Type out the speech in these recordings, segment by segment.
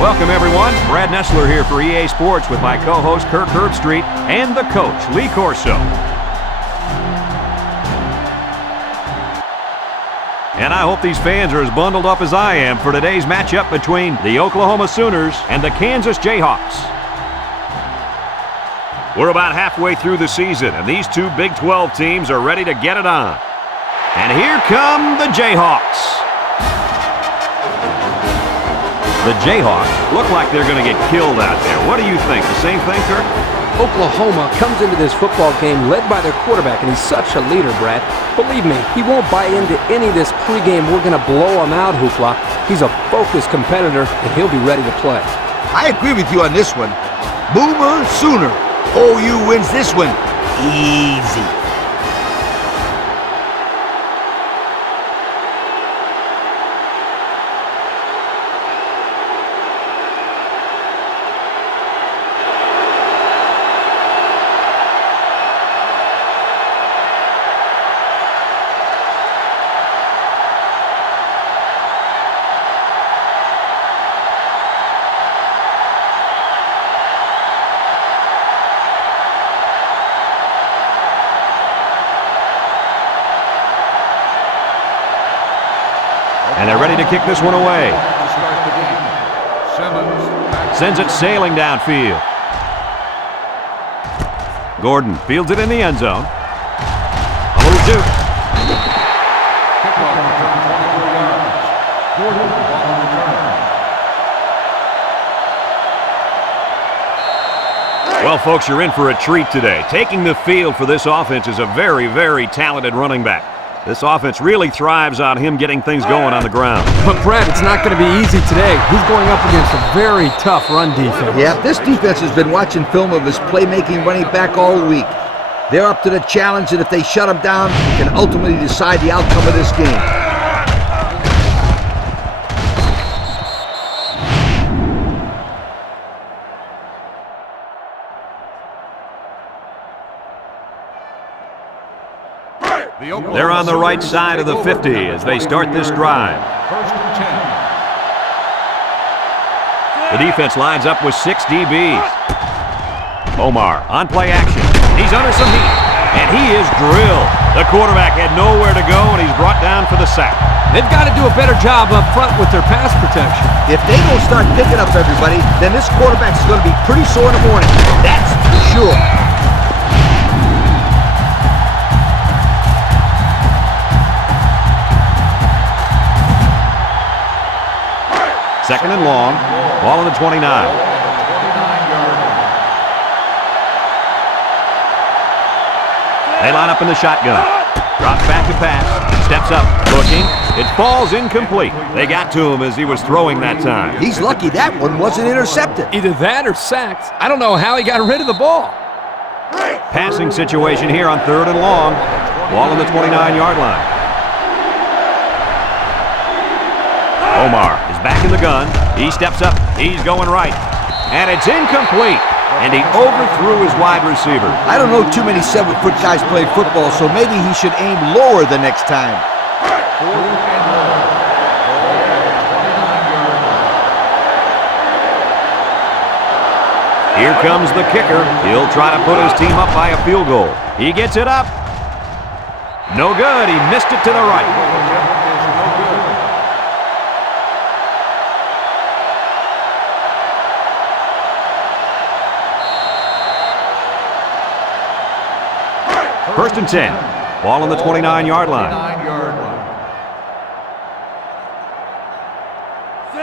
Welcome, everyone. Brad Nessler here for EA Sports with my co-host Kirk Herbstreit and the coach, Lee Corso. And I hope these fans are as bundled up as I am for today's matchup between the Oklahoma Sooners and the Kansas Jayhawks. We're about halfway through the season, and these two Big 12 teams are ready to get it on. And here come the Jayhawks. The Jayhawks look like they're going to get killed out there. What do you think? The same thing, Kirk? Oklahoma comes into this football game led by their quarterback, and he's such a leader, Brad. Believe me, he won't buy into any of this pregame "we're going to blow him out" hoopla. He's a focused competitor, and he'll be ready to play. I agree with you on this one. Boomer Sooner. OU wins this one easy. And they're ready to kick this one away. Sends it sailing downfield. Gordon fields it in the end zone. A little juke. Well, folks, you're in for a treat today. Taking the field for this offense is a very, very talented running back. This offense really thrives on him getting things going on the ground. But, Brad, it's not going to be easy today. He's going up against a very tough run defense. Yeah, this defense has been watching film of his playmaking running back all week. They're up to the challenge, and if they shut him down, he can ultimately decide the outcome of this game. They're on the right side of the 50 as they start this drive. The defense lines up with 6 DBs. Omar on play action. He's under some heat, and he is drilled. The quarterback had nowhere to go, and he's brought down for the sack. They've got to do a better job up front with their pass protection. If they don't start picking up everybody, then this quarterback is going to be pretty sore in the morning. That's for sure. Second and long, ball on the 29. They line up in the shotgun. Drops back to pass, steps up, looking. It falls incomplete. They got to him as he was throwing that time. He's lucky that one wasn't intercepted. Either that or sacked. I don't know how he got rid of the ball. Passing situation here on third and long. Ball on the 29-yard line. Omar is back in the gun. He steps up. He's going right. And it's incomplete. And he overthrew his wide receiver. I don't know too many 7-foot guys play football, so maybe he should aim lower the next time. Here comes the kicker. He'll try to put his team up by a field goal. He gets it up. No good. He missed it to the right. First and 10. Ball on the 29-yard line.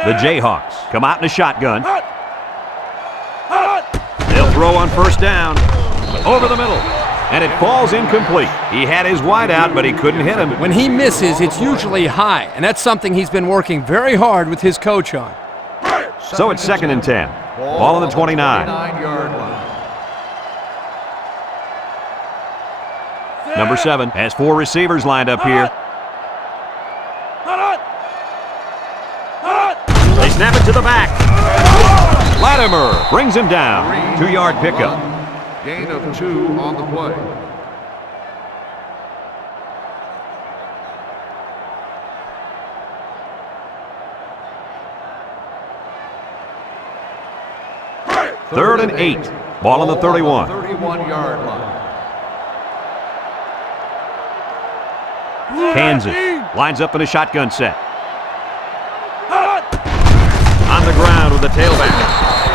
The Jayhawks come out in a shotgun. They'll throw on first down. Over the middle. And it falls incomplete. He had his wide out, but he couldn't hit him. When he misses, it's usually high, and that's something he's been working very hard with his coach on. So it's second and 10. Ball on the 29. Number 7 has 4 receivers lined up here. They snap it to the back. Latimer brings him down. 2-yard pickup. Gain of 2 on the play. 3rd and 8. Ball on the 31. 31-yard line. Kansas lines up in a shotgun set. On the ground with the tailback.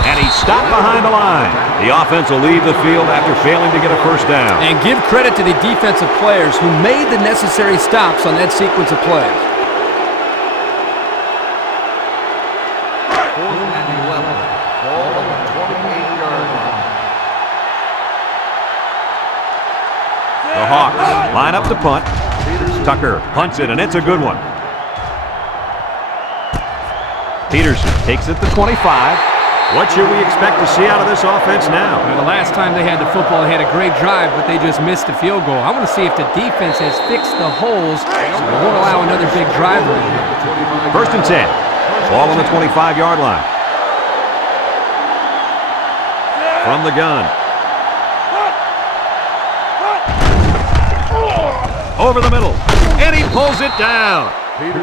And he's stopped behind the line. The offense will leave the field after failing to get a first down. And give credit to the defensive players who made the necessary stops on that sequence of plays. 4th and 11. Ball on the 28-yard line. The Hawks line up to punt. Tucker punts it, and it's a good one. Peterson takes it to 25. What should we expect to see out of this offense now? Well, the last time they had the football, they had a great drive, but they just missed the field goal. I want to see if the defense has fixed the holes so they won't allow another big drive right here. 1st and 10. Ball on the 25-yard line. From the gun. Over the middle. And he pulls it down.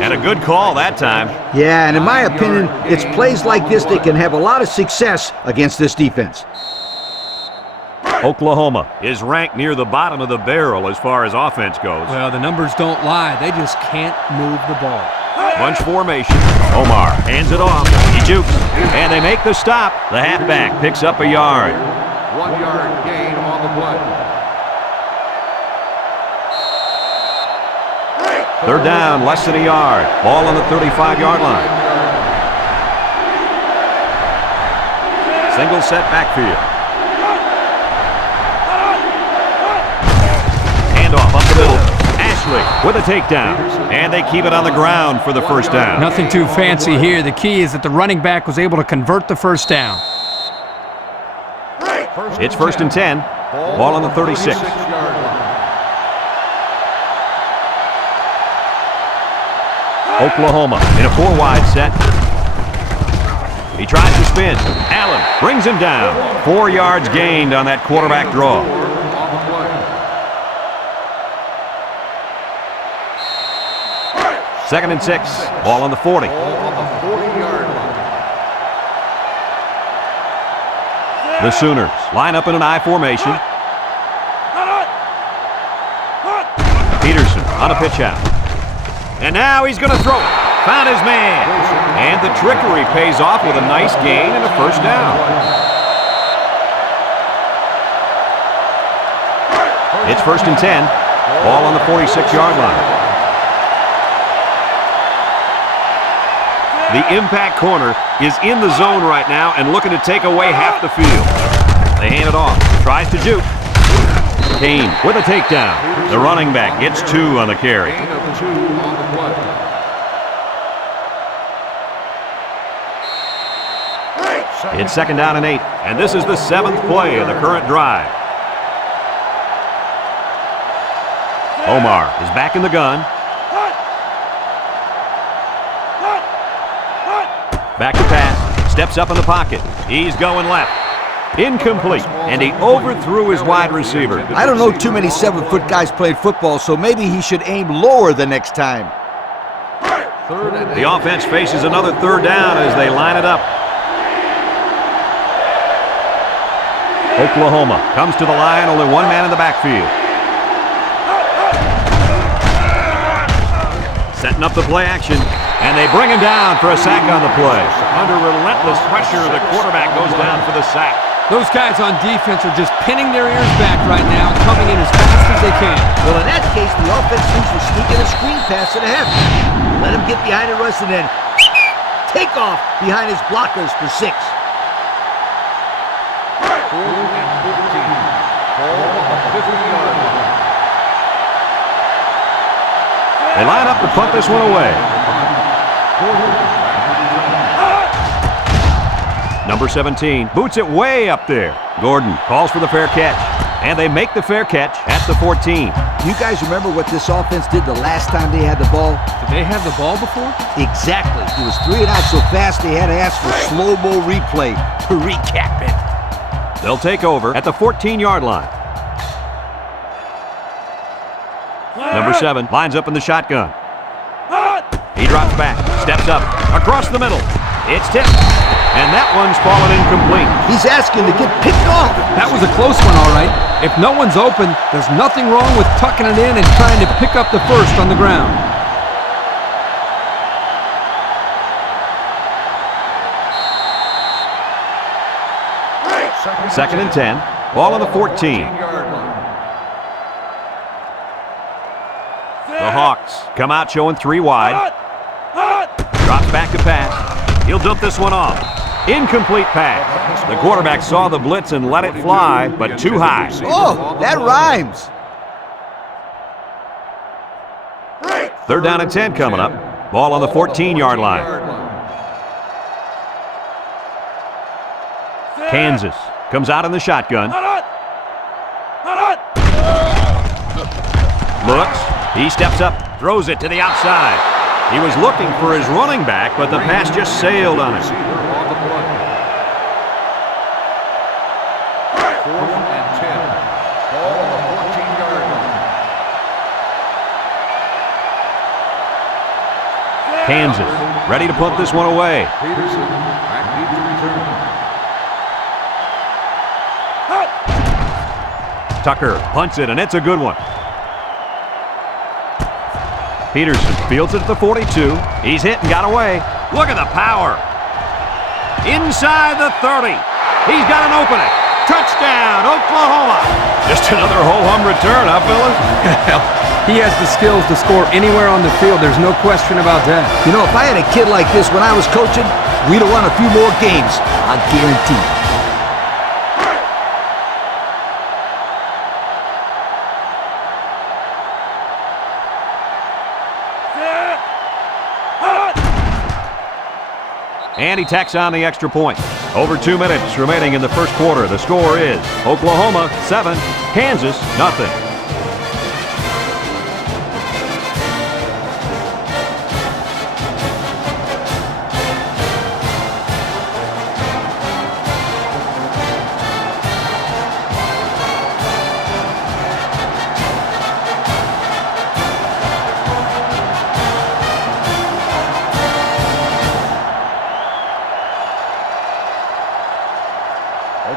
And a good call that time. Yeah, and in my opinion, it's plays like this that can have a lot of success against this defense. Oklahoma is ranked near the bottom of the barrel as far as offense goes. Well, the numbers don't lie. They just can't move the ball. Bunch formation. Omar hands it off. He jukes. And they make the stop. The halfback picks up a yard. 1-yard gain on the play. 3rd down, less than a yard. Ball on the 35-yard line. Single set backfield. Handoff up the middle. Ashley with a takedown. And they keep it on the ground for the first down. Nothing too fancy here. The key is that the running back was able to convert the first down. It's 1st and 10. Ball on the 36. 36-yard line. Oklahoma in a 4-wide set. He tries to spin. Allen brings him down. 4 yards gained on that quarterback draw. On the play. 2nd and 6. Ball on the 40. Ball on the 40-yard line. The Sooners line up in an I formation. Peterson on a pitch out. And now he's going to throw it. Found his man. And the trickery pays off with a nice gain and a first down. It's 1st and 10. Ball on the 46-yard line. The impact corner is in the zone right now and looking to take away half the field. They hand it off. Tries to juke. Kane with a takedown. The running back gets 2 on the carry. Gain of 2 on the play. It's 2nd down and 8, and this is the 7th play of the current drive. Omar is back in the gun. Back to pass. Steps up in the pocket. He's going left. Incomplete, and he overthrew his wide receiver. I don't know too many 7-foot guys playing football, so maybe he should aim lower the next time. 3rd and 8. The offense faces another 3rd down as they line it up. Oklahoma comes to the line, only 1 man in the backfield. Setting up the play action, and they bring him down for a sack on the play. Under relentless pressure, the quarterback goes down for the sack. Those guys on defense are just pinning their ears back right now, coming in as fast as they can. Well, in that case, the offense needs to sneak in a screen pass to the halfback. Let him get behind the rush and then take off behind his blockers for 6. 4th and 15. Ball on the 50-yard line. They line up to punt this one away. Number 17 boots it way up there. Gordon calls for the fair catch, and they make the fair catch at the 14. You guys remember what this offense did the last time they had the ball? Did they have the ball before? Exactly. It was 3 and out so fast they had to ask for slow-mo replay to recap it. They'll take over at the 14-yard line. Number 7 lines up in the shotgun. He drops back, steps up, across the middle. It's tipped. And that one's fallen incomplete. He's asking to get picked off. That was a close one, all right. If no one's open, there's nothing wrong with tucking it in and trying to pick up the first on the ground. Second and 10. Ball on the 14. The Hawks come out showing 3 wide. Drops back to pass. He'll dump this one off. Incomplete pass. The quarterback saw the blitz and let it fly, but too high. Oh, that rhymes. Third down and 10 coming up. Ball on the 14-yard line. Kansas comes out in the shotgun. Looks. He steps up, throws it to the outside. He was looking for his running back, but the pass just sailed on him. Fourth and 10. Ball on the 14-yard line. Kansas ready to punt this one away. Peterson back deep to return. Tucker punts it, and it's a good one. Peterson fields it at the 42. He's hit and got away. Look at the power. Inside the 30. He's got an opening. Touchdown, Oklahoma. Just another ho-hum return, huh, fellas? He has the skills to score anywhere on the field. There's no question about that. You know, if I had a kid like this when I was coaching, we'd have won a few more games. I guarantee. And he tacks on the extra point. Over 2 minutes remaining in the first quarter. The score is Oklahoma 7, Kansas nothing.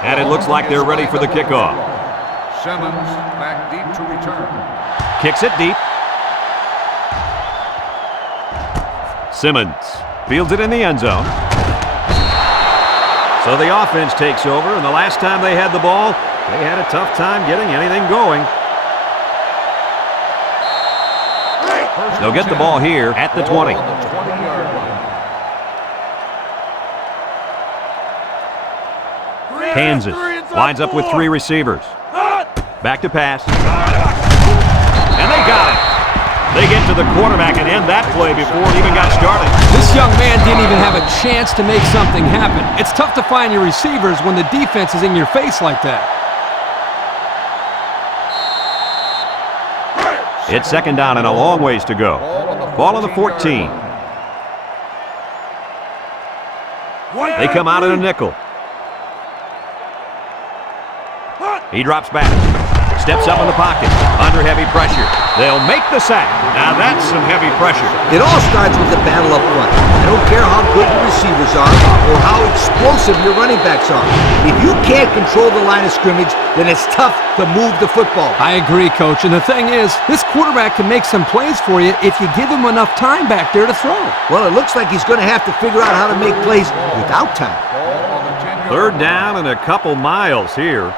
And it looks like they're ready for the kickoff. Simmons back deep to return. Kicks it deep. Simmons fields it in the end zone. So the offense takes over, and the last time they had the ball, they had a tough time getting anything going. They'll get the ball here at the 20. On the 20-yard line. Kansas lines up with 3 receivers. Back to pass. And they got it. They get to the quarterback and end that play before it even got started. This young man didn't even have a chance to make something happen. It's tough to find your receivers when the defense is in your face like that. It's second down and a long ways to go. Ball on the 14. They come out in a nickel. He drops back, steps up in the pocket, under heavy pressure. They'll make the sack. Now that's some heavy pressure. It all starts with the battle up front. I don't care how good the receivers are or how explosive your running backs are. If you can't control the line of scrimmage, then it's tough to move the football. I agree, Coach. And the thing is, this quarterback can make some plays for you if you give him enough time back there to throw. Well, it looks like he's going to have to figure out how to make plays without time. Ball on the 10-yard line. Third down and a couple miles here.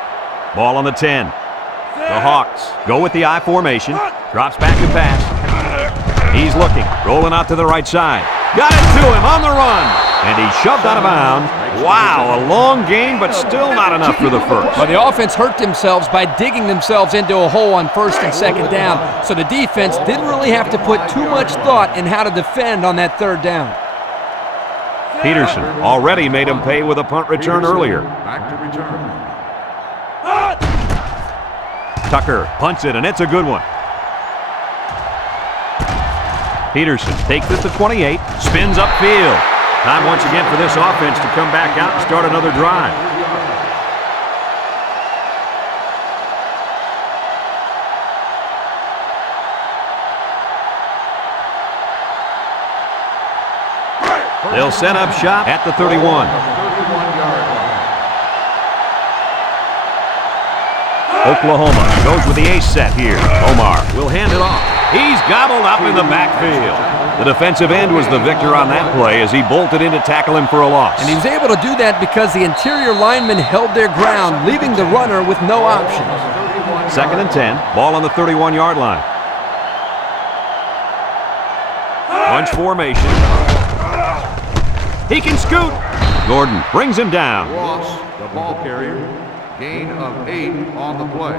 Ball on the 10. The Hawks go with the I formation. Drops back to pass. He's looking, rolling out to the right side. Got it to him on the run. And he's shoved out of bounds. Wow, a long game, but still not enough for the first. But the offense hurt themselves by digging themselves into a hole on first and second down. So the defense didn't really have to put too much thought in how to defend on that third down. Peterson already made him pay with a punt return earlier. Back to return. Tucker punts it, and it's a good one. Peterson takes it to 28, spins upfield. Time once again for this offense to come back out and start another drive. They'll set up shop at the 31. Oklahoma goes with the ace set here. Omar will hand it off. He's gobbled up in the backfield. The defensive end was the victor on that play as he bolted in to tackle him for a loss. And he was able to do that because the interior linemen held their ground, leaving the runner with no options. 2nd and 10, ball on the 31-yard line. Bunch formation. He can scoot. Gordon brings him down. Ross, the ball carrier. Gain of 8 on the play.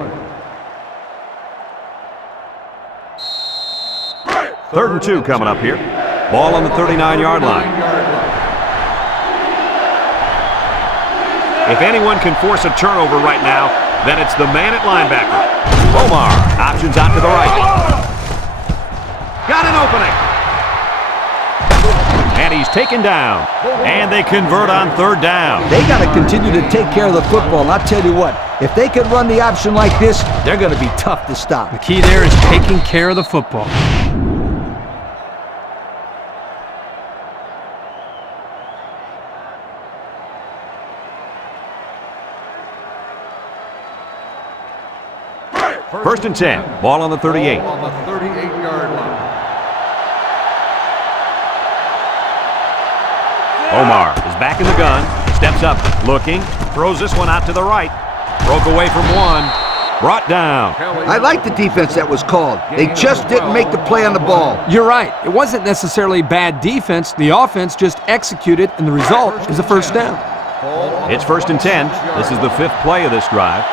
3rd and 2 coming up here. Ball on the 39-yard line. If anyone can force a turnover right now, then it's the man at linebacker. Omar options out to the right. Got an opening. And he's taken down. And they convert on 3rd down. They got to continue to take care of the football. And I'll tell you what, if they can run the option like this, they're going to be tough to stop. The key there is taking care of the football. First and 10, ball on the 38. Ball on the 38-yard line. Omar is back in the gun, steps up, looking, throws this one out to the right. Broke away from one, brought down. I like the defense that was called. They just didn't make the play on the ball. You're right. It wasn't necessarily bad defense. The offense just executed, and the result is a first down. It's 1st and 10. This is the 5th play of this drive.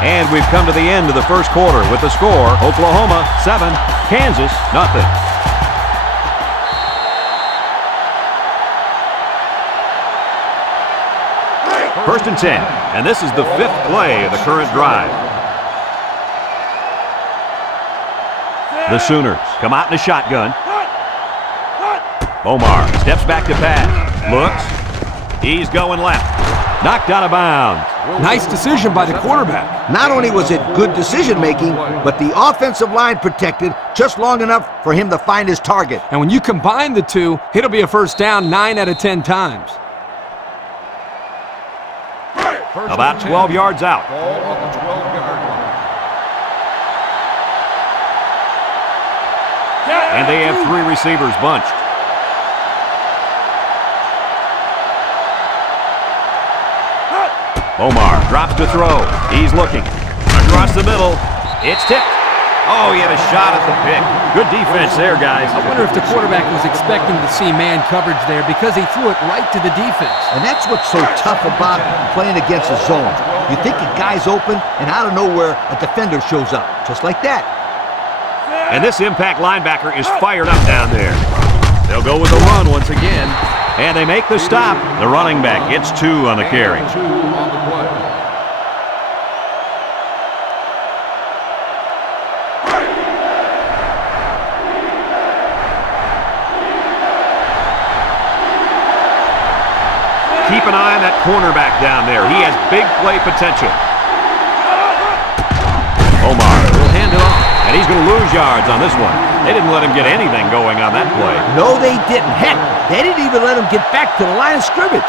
And we've come to the end of the first quarter with the score, Oklahoma 7, Kansas nothing. First and 10, and this is the 5th play of the current drive. The Sooners come out in a shotgun. Omar steps back to pass, looks, he's going left. Knocked out of bounds. Nice decision by the quarterback. Not only was it good decision-making, but the offensive line protected just long enough for him to find his target. And when you combine the two, it'll be a first down 9 out of 10 times. About 12 yards out. Ball on the 12-yard line. And they have 3 receivers bunched. Omar drops to throw. He's looking. Across the middle. It's tipped. Oh, he had a shot at the pick. Good defense there, guys. I wonder if the quarterback was expecting to see man coverage there because he threw it right to the defense. And that's what's so tough about playing against a zone. You think a guy's open, and out of nowhere, a defender shows up. Just like that. And this impact linebacker is fired up down there. They'll go with the run once again. And they make the stop. The running back gets 2 on the carry. 2 on the play. Keep an eye on that cornerback down there. He has big play potential. Omar will hand it off, and he's going to lose yards on this one. They didn't let him get anything going on that play. No, they didn't. Heck, they didn't even let him get back to the line of scrimmage.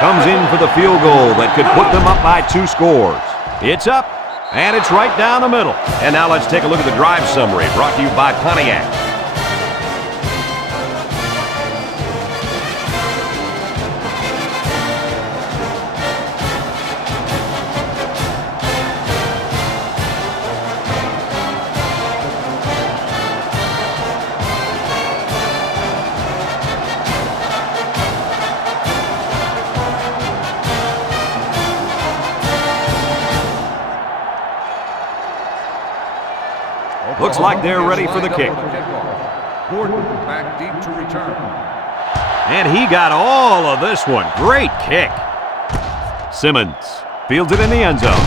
Comes in for the field goal that could put them up by 2 scores. It's up, and it's right down the middle. And now let's take a look at the drive summary brought to you by Pontiac. Looks like they're ready for the kick. Gordon back deep to return. And he got all of this one. Great kick. Simmons fields it in the end zone.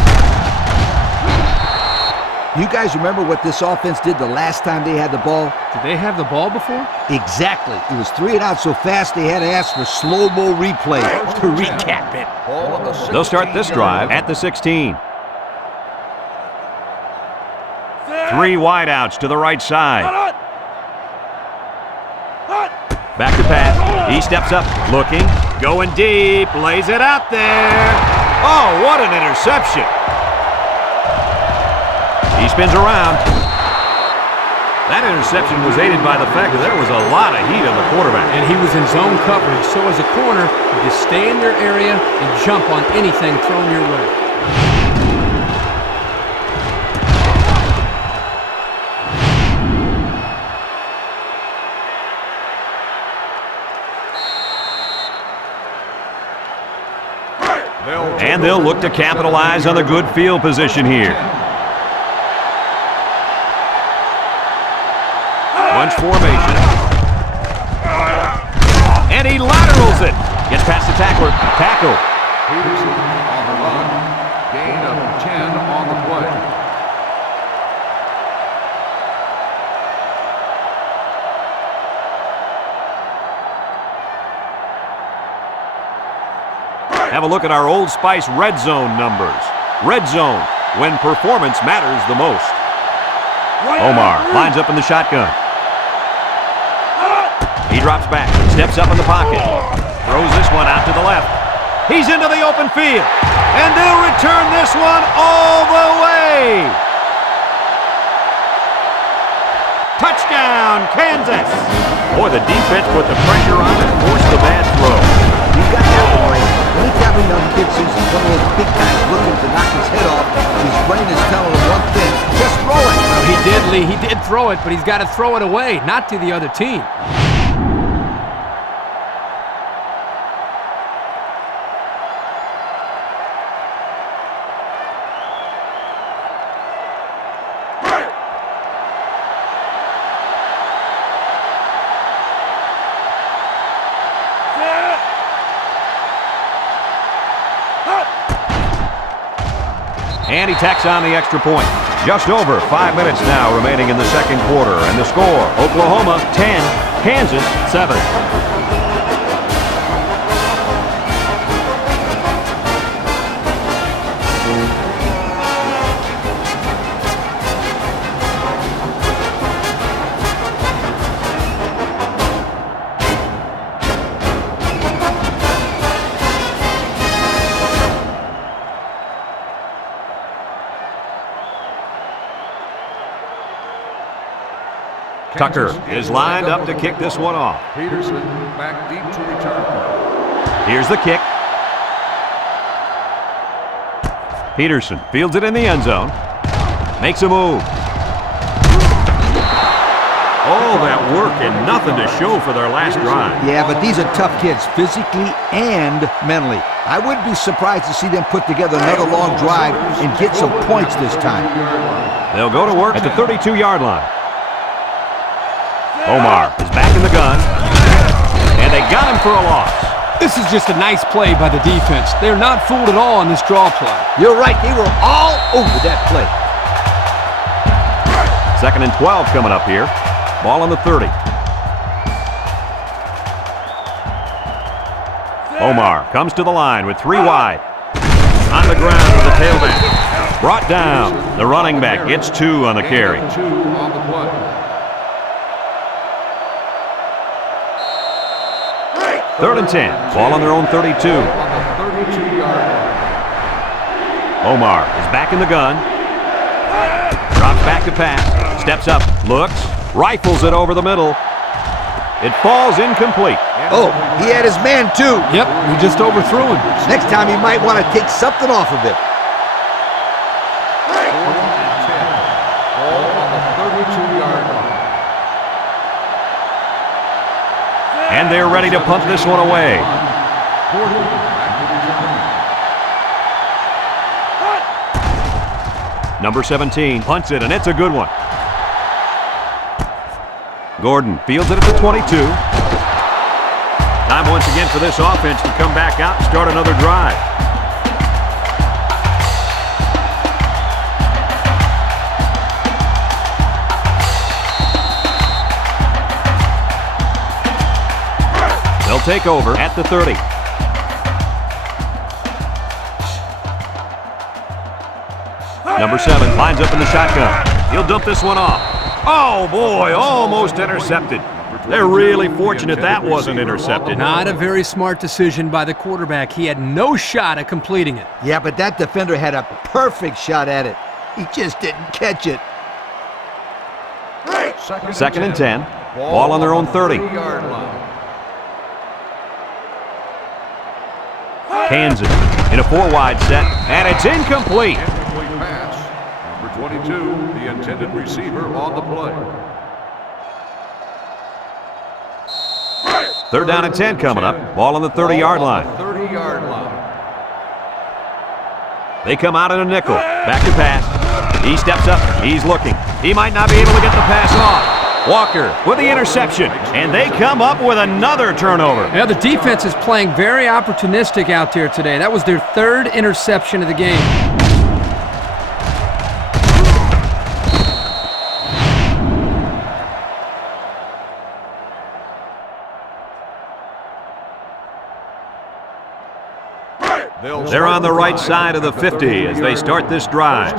You guys remember what this offense did the last time they had the ball? Did they have the ball before? Exactly. It was 3 and out so fast they had to ask for slow-mo replay to recap it. Ball on the 16. They'll start this drive at the 16. 3 wideouts to the right side. Back to pass. He steps up, looking, going deep, lays it out there. Oh, what an interception. He spins around. That interception was aided by the fact that there was a lot of heat on the quarterback. And he was in zone coverage, so as a corner, you just stay in your area and jump on anything thrown your way. And they'll look to capitalize on the good field position here. Bunch formation. And he laterals it. Gets past the tackler. Tackle. Peterson on the run. Gain of 10 on the play. Have a look at our Old Spice red zone numbers. Red zone, when performance matters the most. Omar lines up in the shotgun. He drops back, steps up in the pocket, throws this one out to the left. He's into the open field, and they'll return this one all the way. Touchdown, Kansas! Boy, the defense put the pressure on and forced the bad throw. You got that one right. Anytime a young kid sees one of those big guys looking to knock his head off, his brain is telling him one thing: just throw it. Well, he did, Lee. He did throw it, but he's got to throw it away, not to the other team. And he tacks on the extra point. Just over 5 minutes now remaining in the second quarter. And the score, Oklahoma 10, Kansas 7. Tucker is lined up to kick this one off. Peterson back deep to return. Here's the kick. Peterson fields it in the end zone. Makes a move. Oh, that work and nothing to show for their last drive. Yeah, but these are tough kids, physically and mentally. I wouldn't be surprised to see them put together another long drive and get some points this time. They'll go to work at the 32-yard line. Omar is back in the gun, and they got him for a loss. This is just a nice play by the defense. They're not fooled at all on this draw play. You're right, they were all over that play. 2nd and 12 coming up here. Ball on the 30. Omar comes to the line with 3 wide. On the ground with the tailback. Brought down. The running back gets 2 on the carry. 2 on the play. 3rd and 10. Ball on their own 32. On the 32-yard line. Omar is back in the gun. Drops back to pass. Steps up. Looks. Rifles it over the middle. It falls incomplete. Oh, he had his man too. Yep, we just overthrew him. Next time he might want to take something off of it. 4th and 10. Ball on the 32-yard line. And they're ready to punt this one away. Gordon back to return. Number 17 punts it, and it's a good one. Gordon fields it at the 22. Time once again for this offense to come back out and start another drive. take over at the 30. Number 7 lines up in the shotgun. He'll dump this one off. Oh, boy, almost intercepted. They're really fortunate that wasn't intercepted. Not a very smart decision by the quarterback. He had no shot at completing it. Yeah, but that defender had a perfect shot at it. He just didn't catch it. Second and 10. Ball on their own 30. Kansas in a 4-wide set, and it's incomplete. Incomplete pass. Number 22, the intended receiver on the play. Third down and 10 coming up. Ball on the 30-yard line. 30-yard line. They come out in a nickel. Back to pass. He steps up. He's looking. He might not be able to get the pass off. Walker with the interception, and they come up with another turnover. Yeah, the defense is playing very opportunistic out there today. That was their 3rd interception of the game. They're on the right side of the 50 as they start this drive.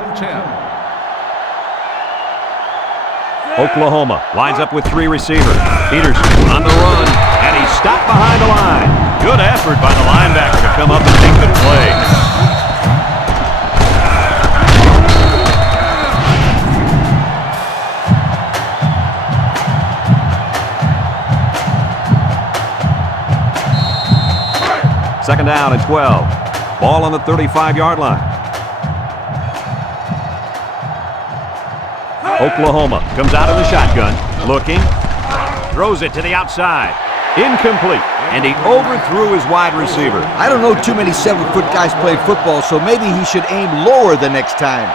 Oklahoma lines up with 3 receivers. Peterson on the run, and he's stopped behind the line. Good effort by the linebacker to come up and make the play. Second down and 12. Ball on the 35-yard line. Oklahoma comes out of the shotgun, looking, throws it to the outside. Incomplete, and he overthrew his wide receiver. I don't know too many 7-foot guys playing football, so maybe he should aim lower the next time.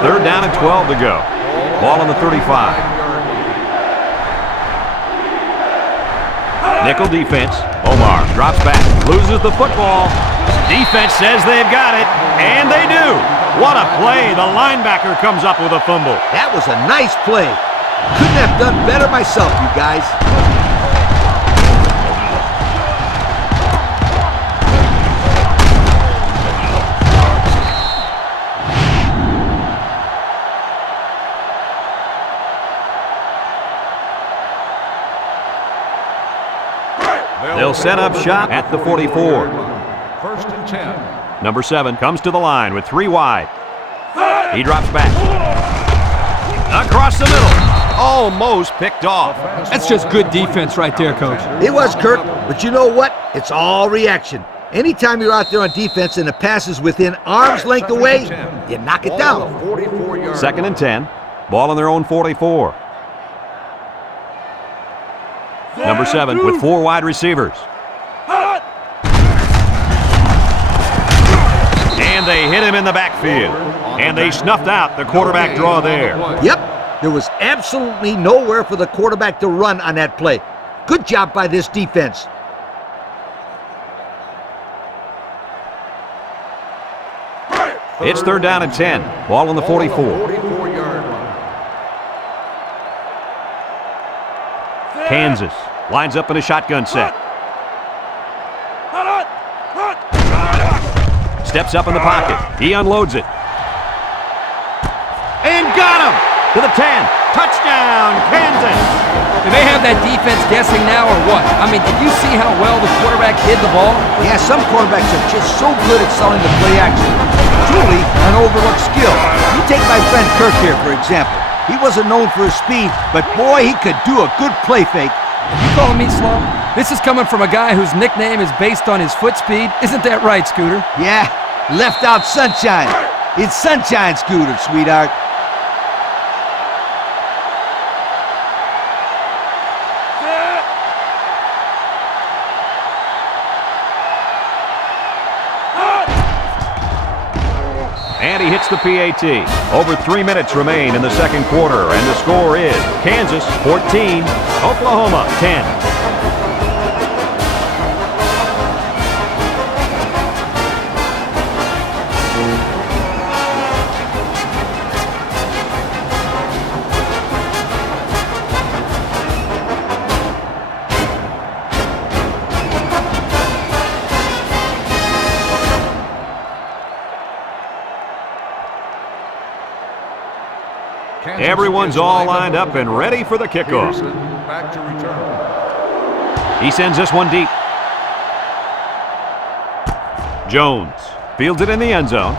Third down and 12 to go. Ball on the 35. Nickel defense. Omar drops back, loses the football. Defense says they've got it, and they do. What a play. The linebacker comes up with a fumble. That was a nice play. Couldn't have done better myself, you guys. They'll set up shop at the 44. First and 10. Number 7 comes to the line with 3 wide. He drops back. Across the middle. Almost picked off. That's just good defense right there, Coach. It was, Kirk, but you know what? It's all reaction. Anytime you're out there on defense and the pass is within arm's length away, you knock it down. Second and 10. Ball on their own 44. Number 7 with 4 wide receivers. And they hit him in the backfield. And they snuffed out the quarterback draw there. Yep, there was absolutely nowhere for the quarterback to run on that play. Good job by this defense. It's third down and 10. Ball on the 44. 44-yard line. Kansas lines up in a shotgun set. Steps up in the pocket. He unloads it. And got him! To the 10. Touchdown, Kansas! Do they have that defense guessing now or what? I mean, did you see how well the quarterback hid the ball? Yeah, some quarterbacks are just so good at selling the play action. Truly an overlooked skill. You take my friend Kirk here, for example. He wasn't known for his speed, but boy, he could do a good play fake. You calling me slow? This is coming from a guy whose nickname is based on his foot speed. Isn't that right, Scooter? Yeah, left out sunshine. It's sunshine, Scooter, sweetheart. And he hits the PAT. Over 3 minutes remain in the second quarter, and the score is Kansas 14, Oklahoma 10. Everyone's all lined up and ready for the kickoff. Back to return. He sends this one deep. Jones fields it in the end zone.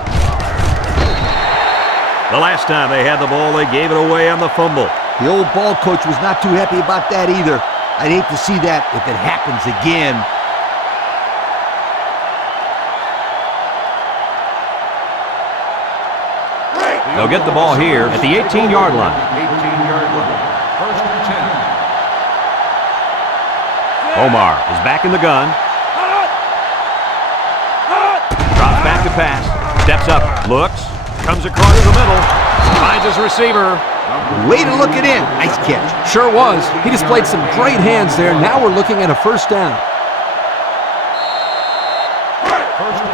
The last time they had the ball, they gave it away on the fumble. The old ball coach was not too happy about that either. I'd hate to see that if it happens again. They'll get the ball here at the 18-yard line. 18-yard line. First and 10. Omar is back in the gun. Drops back to pass. Steps up. Looks. Comes across the middle. Finds his receiver. Way to look it in. Nice catch. Sure was. He displayed some great hands there. Now we're looking at a first down.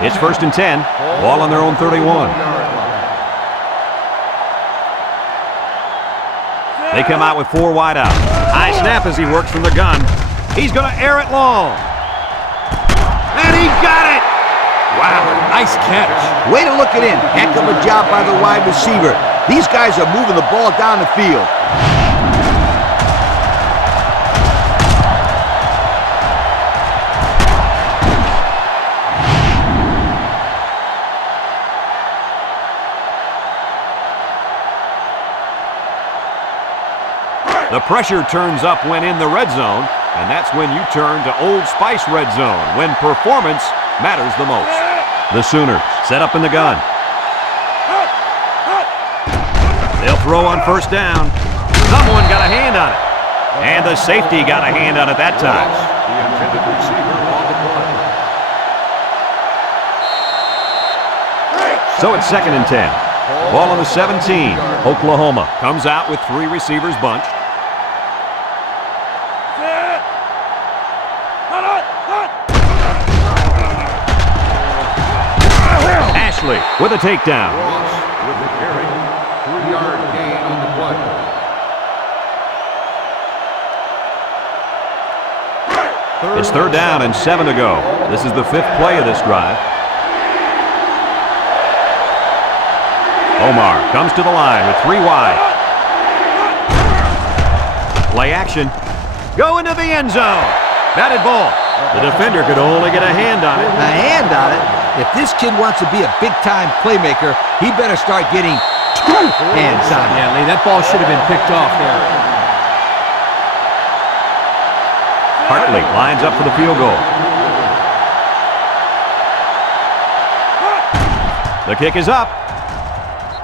It's first and 10. Ball on their own 31. They come out with 4 wide out. High snap as he works from the gun. He's going to air it long. And he got it! Wow, nice catch. Way to look it in. Heck of a job by the wide receiver. These guys are moving the ball down the field. The pressure turns up when in the red zone, and that's when you turn to Old Spice Red Zone, when performance matters the most. The Sooners set up in the gun. They'll throw on first down. Someone got a hand on it. And the safety got a hand on it that time. The intended receiver on the play. So it's second and 10. Ball on the 17. Oklahoma comes out with 3 receivers bunched. Ashley with a takedown. Ross with the carry. 3-yard gain on the play. It's third down and 7 to go. This is the 5th play of this drive. Omar comes to the line with 3 wide. Play action. Go into the end zone. Batted ball. The defender could only get a hand on it. A hand on it? If this kid wants to be a big-time playmaker, he better start getting 2 hands on it. Yeah, Lee, that ball should have been picked off there. Hartley lines up for the field goal. The kick is up.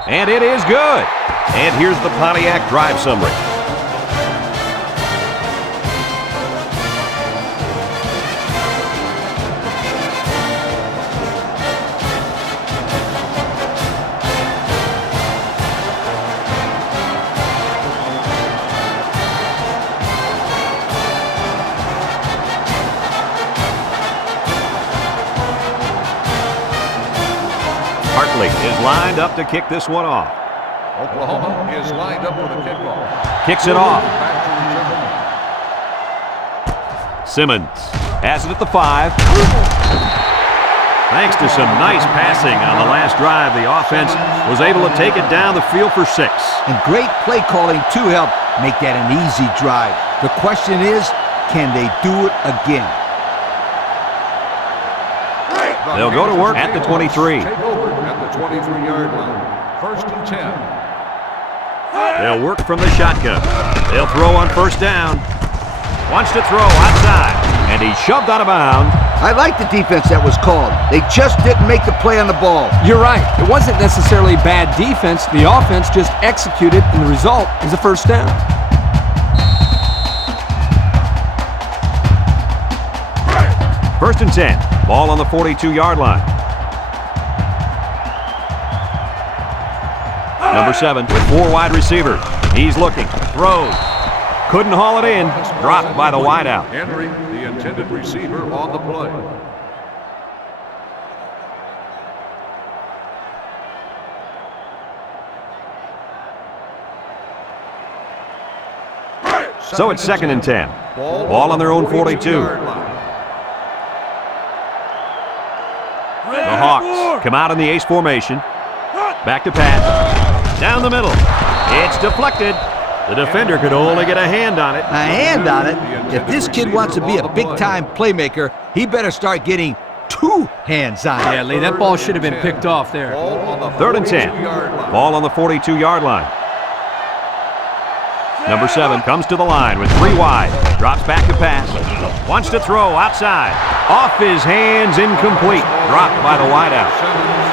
And it is good. And here's the Pontiac drive summary. Hartley is lined up to kick this one off. Oklahoma is lined up for the kickoff. Kicks it off. Back to return. Simmons has it at the 5. Thanks to some nice passing on the last drive, the offense was able to take it down the field for 6. And great play calling to help make that an easy drive. The question is, can they do it again? They'll go to work at the 23. Take over at the 23-yard line. First and 10. They'll work from the shotgun. They'll throw on first down. Wants to throw outside, and he's shoved out of bounds. I like the defense that was called. They just didn't make the play on the ball. You're right. It wasn't necessarily bad defense. The offense just executed, and the result is a first down. First and 10. Ball on the 42-yard line. Number 7 with 4 wide receivers. He's looking. Throws. Couldn't haul it in. Dropped by the wideout. Henry, the intended receiver, on the play. So it's second and 10. Ball on their own 42. The Hawks come out in the ace formation. Back to pass. Down the middle. It's deflected. The defender could only get a hand on it. A hand on it? If this kid wants to be a big-time playmaker, he better start getting 2 hands on it. Yeah, Lee, that ball should have been picked off there. 3rd and 10. Ball on the 42-yard line. Number 7 comes to the line with 3 wide. Drops back to pass. Wants to throw outside. Off his hands, incomplete. Dropped by the wideout.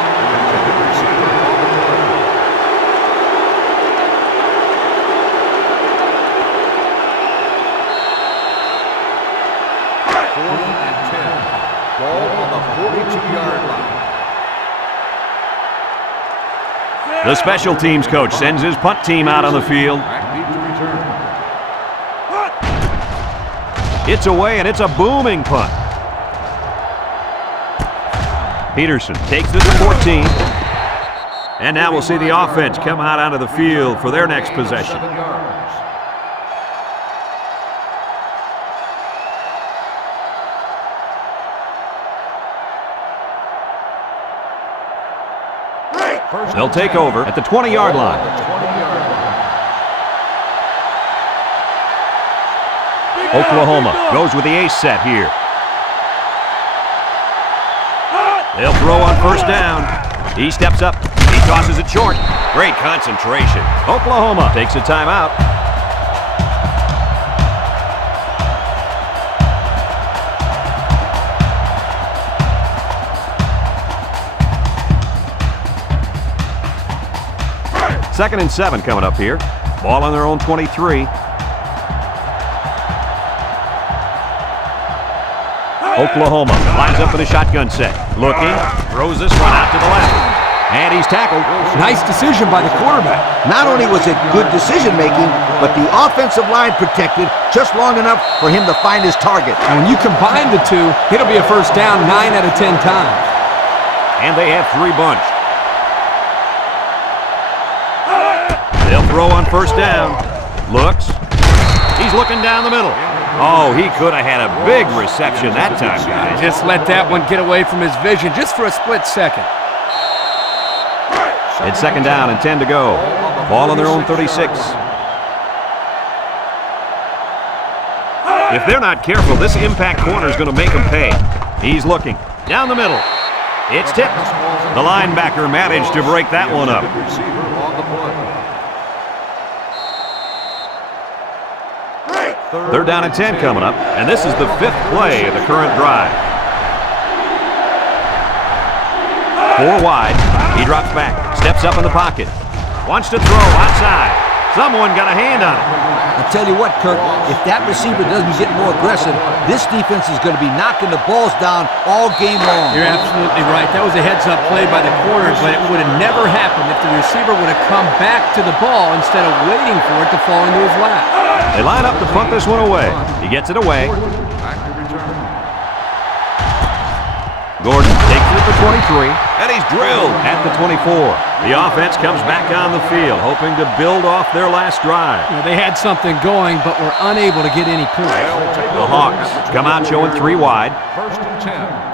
The special teams coach sends his punt team out on the field. It's away, and it's a booming punt. Peterson takes it to 14. And now we'll see the offense come out onto the field for their next possession. They'll take over at the 20-yard line. Oklahoma goes with the ace set here. They'll throw on 1st down. He steps up. He tosses it short. Great concentration. Oklahoma takes a timeout. Second and 7 coming up here. Ball on their own 23. Oklahoma lines up for the shotgun set. Looking, throws this one out to the left. And he's tackled. Nice decision by the quarterback. Not only was it good decision-making, but the offensive line protected just long enough for him to find his target. And when you combine the two, it'll be a 1st down 9 out of 10 times. And they have 3 bunched. They'll throw on 1st down. Looks. He's looking down the middle. Oh, he could have had a big reception that time, guys. Just let that one get away from his vision just for a split second. It's 2nd down and 10 to go. Ball on their own 36. If they're not careful, this impact corner is going to make them pay. He's looking. Down the middle. It's tipped. The linebacker managed to break that one up. 3rd down and 10 coming up, and this is the 5th play of the current drive. 4 wide. He drops back, steps up in the pocket. Wants to throw outside. Someone got a hand on it. I'll tell you what, Kirk, if that receiver doesn't get more aggressive, this defense is going to be knocking the balls down all game long. You're absolutely right. That was a heads-up play by the corner, but it would have never happened if the receiver would have come back to the ball instead of waiting for it to fall into his lap. They line up to punt this one away. He gets it away. Gordon takes it at the 23, and he's drilled at the 24. The offense comes back on the field, hoping to build off their last drive. You know, they had something going, but were unable to get any points. The Hawks come out showing 3 wide. 1st and 10.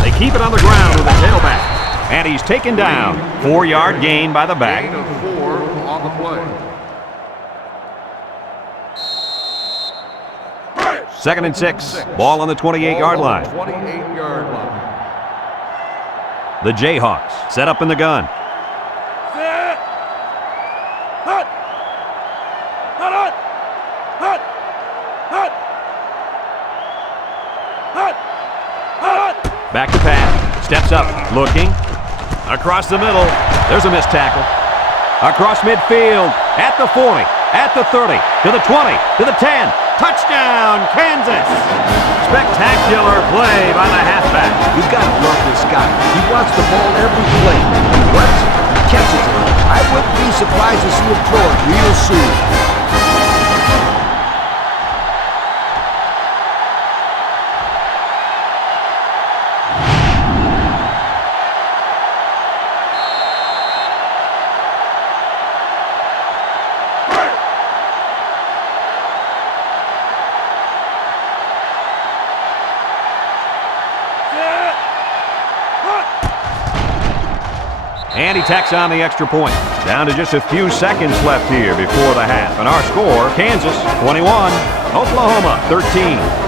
They keep it on the ground with a tailback, and he's taken down. 4-yard gain by the back. Gain of 4 on the play. 2nd and 6. Ball on the 28-yard line. 28-yard line. The Jayhawks set up in the gun. Back to pass. Steps up. Looking. Across the middle. There's a missed tackle. Across midfield. At the 40. At the 30. To the 20. To the 10. Touchdown, Kansas! Spectacular play by the halfback. You got to love this guy. He wants the ball every play. He runs it. He catches it. I wouldn't be surprised to see him throw it real soon. And he tacks on the extra point. Down to just a few seconds left here before the half. And our score, Kansas 21, Oklahoma 13.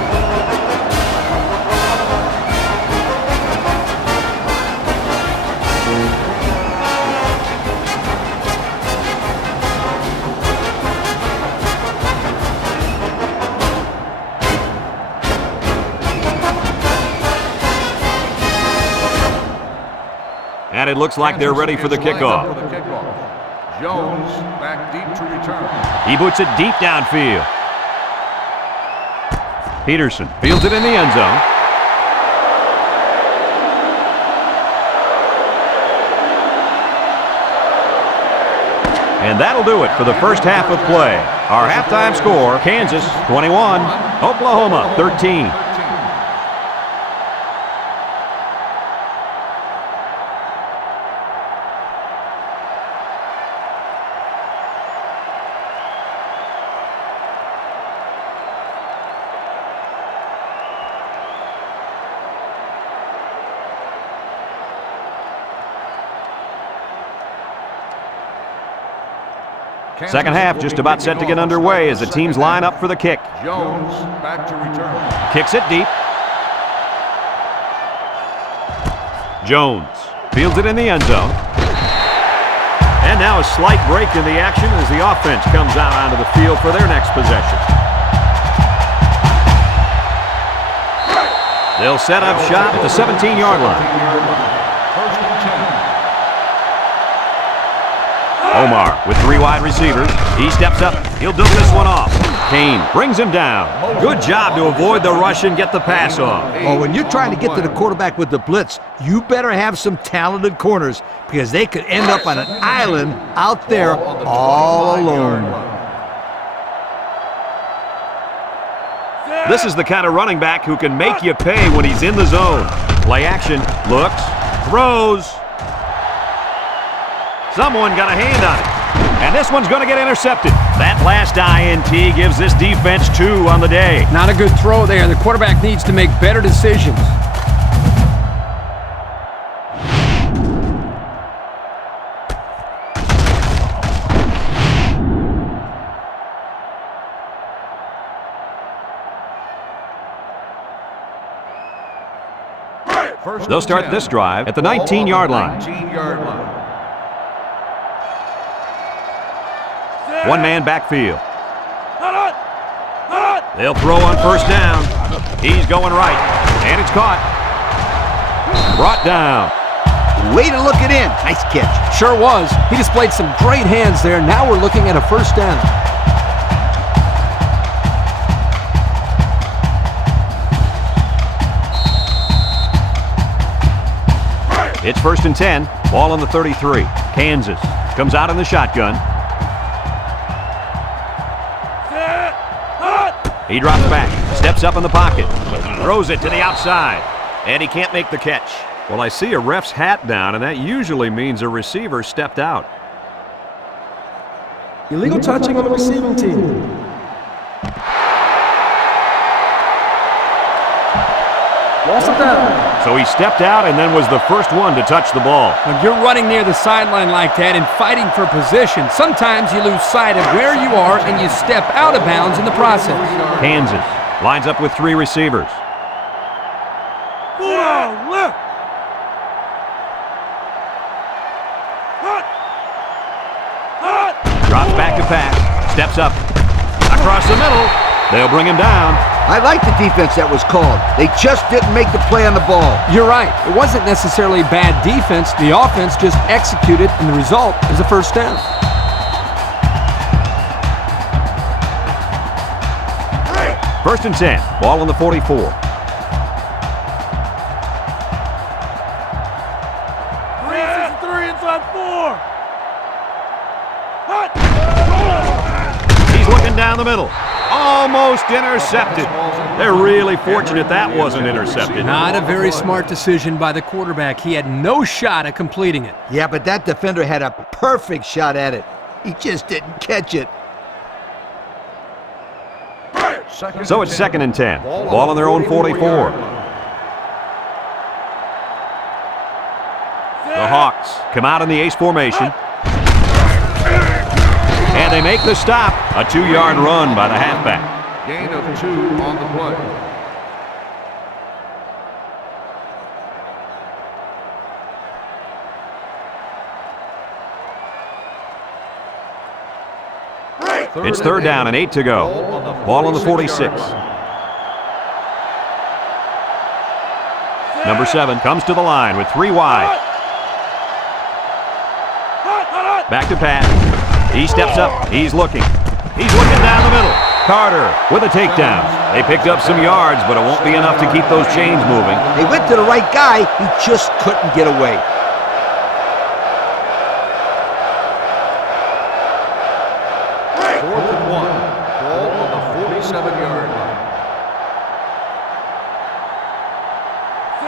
And it looks like they're ready for the kickoff. Jones back deep to return. He boots it deep downfield. Peterson fields it in the end zone. And that'll do it for the first half of play. Our halftime score, Kansas 21, Oklahoma 13. Second half just about set to get underway as the teams line up for the kick. Jones back to return. Kicks it deep. Jones fields it in the end zone. And now a slight break in the action as the offense comes out onto the field for their next possession. They'll set up shop at the 17-yard line. First and 10. Omar with 3 wide receivers. He steps up. He'll dump this one off. Kane brings him down. Good job to avoid the rush and get the pass off. Oh, when you're trying to get to the quarterback with the blitz, you better have some talented corners because they could end up on an island out there all alone. This is the kind of running back who can make you pay when he's in the zone. Play action. Looks. Throws. Someone got a hand on it. And this one's going to get intercepted. That last INT gives this defense 2 on the day. Not a good throw there. The quarterback needs to make better decisions. They'll start this drive at the 19-yard line. 19-yard line. One-man backfield. They'll throw on first down. He's going right, and it's caught. Brought down. Way to look it in. Nice catch. Sure was. He displayed some great hands there. Now we're looking at a first down. It's first and 10. Ball on the 33. Kansas comes out in the shotgun. He drops back, steps up in the pocket, throws it to the outside, and he can't make the catch. Well, I see a ref's hat down, and that usually means a receiver stepped out. Illegal touching on the receiving team. Loss of down. So he stepped out and then was the first one to touch the ball. When you're running near the sideline like that and fighting for position, sometimes you lose sight of where you are and you step out of bounds in the process. Kansas lines up with 3 receivers. Drops back to pass, steps up, across the middle. They'll bring him down. I like the defense that was called. They just didn't make the play on the ball. You're right. It wasn't necessarily bad defense. The offense just executed, and the result is a first down. First and 10. Ball on the 44. He's looking down the middle. Almost intercepted. They're really fortunate that wasn't intercepted. Not a very smart decision by the quarterback. He had no shot at completing it. Yeah, but that defender had a perfect shot at it. He just didn't catch it. So it's second and 10. Ball on their own 44. The Hawks come out in the ace formation. And they make the stop. A 2-yard run by the halfback. Gain of 2 on the play. It's 3rd down and 8 to go. Ball on the 46. Number 7 comes to the line with 3 wide. Back to pass. He steps up. He's looking. He's looking down the middle. Carter with a takedown. They picked up some yards, but it won't be enough to keep those chains moving. They went to the right guy. He just couldn't get away.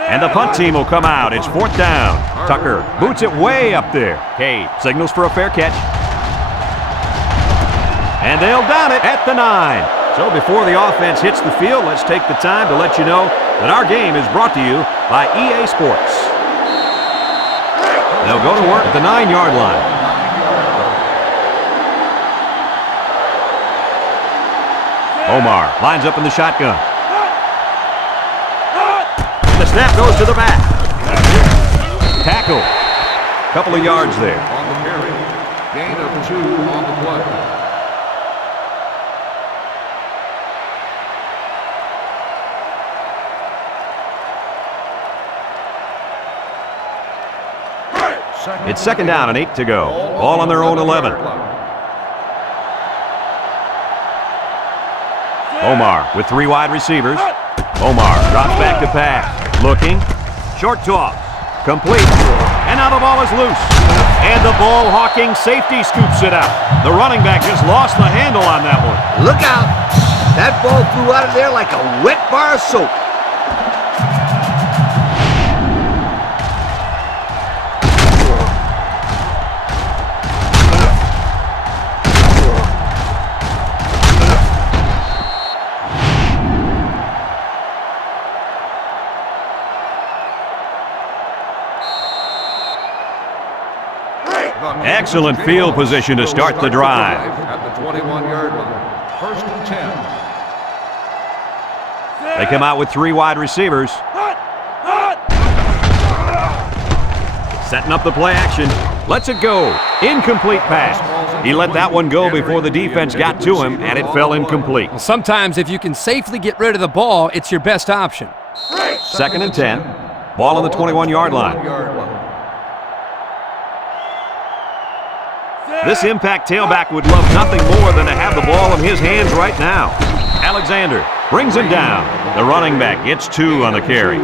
And the punt team will come out. It's 4th down. Tucker boots it way up there. Cade signals for a fair catch. And they'll down it at the 9. So before the offense hits the field, let's take the time to let you know that our game is brought to you by EA Sports. They'll go to work at the 9-yard line. Omar lines up in the shotgun. The snap goes to the back. Tackle. Couple of yards there. On the carry. Gain of 2 on the play. It's 2nd down and 8 to go. Ball on their own 11. Omar with 3 wide receivers. Omar drops back to pass. Looking. Short toss. Complete. And now the ball is loose. And the ball-hawking safety scoops it out. The running back just lost the handle on that one. Look out. That ball flew out of there like a wet bar of soap. Excellent field position to start the drive. At the 21-yard line. 1st and 10. They come out with 3 wide receivers. Setting up the play action. Lets it go. Incomplete pass. He let that one go before the defense got to him, and it fell incomplete. Well, sometimes if you can safely get rid of the ball, it's your best option. 2nd and 10. Ball on the 21-yard line. This impact tailback would love nothing more than to have the ball in his hands right now. Alexander brings him down. The running back gets 2 on the carry.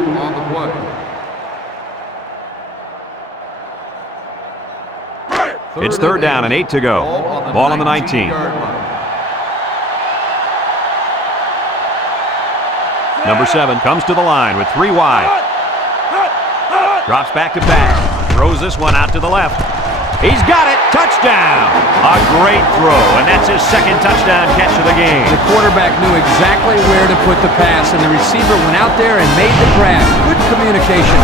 It's 3rd down and 8 to go. Ball on the 19. Number 7 comes to the line with 3 wide. Drops back to pass. Throws this one out to the left. He's got it. Touchdown. A great throw, and that's his 2nd touchdown catch of the game. The quarterback knew exactly where to put the pass, and the receiver went out there and made the grab. Good communication.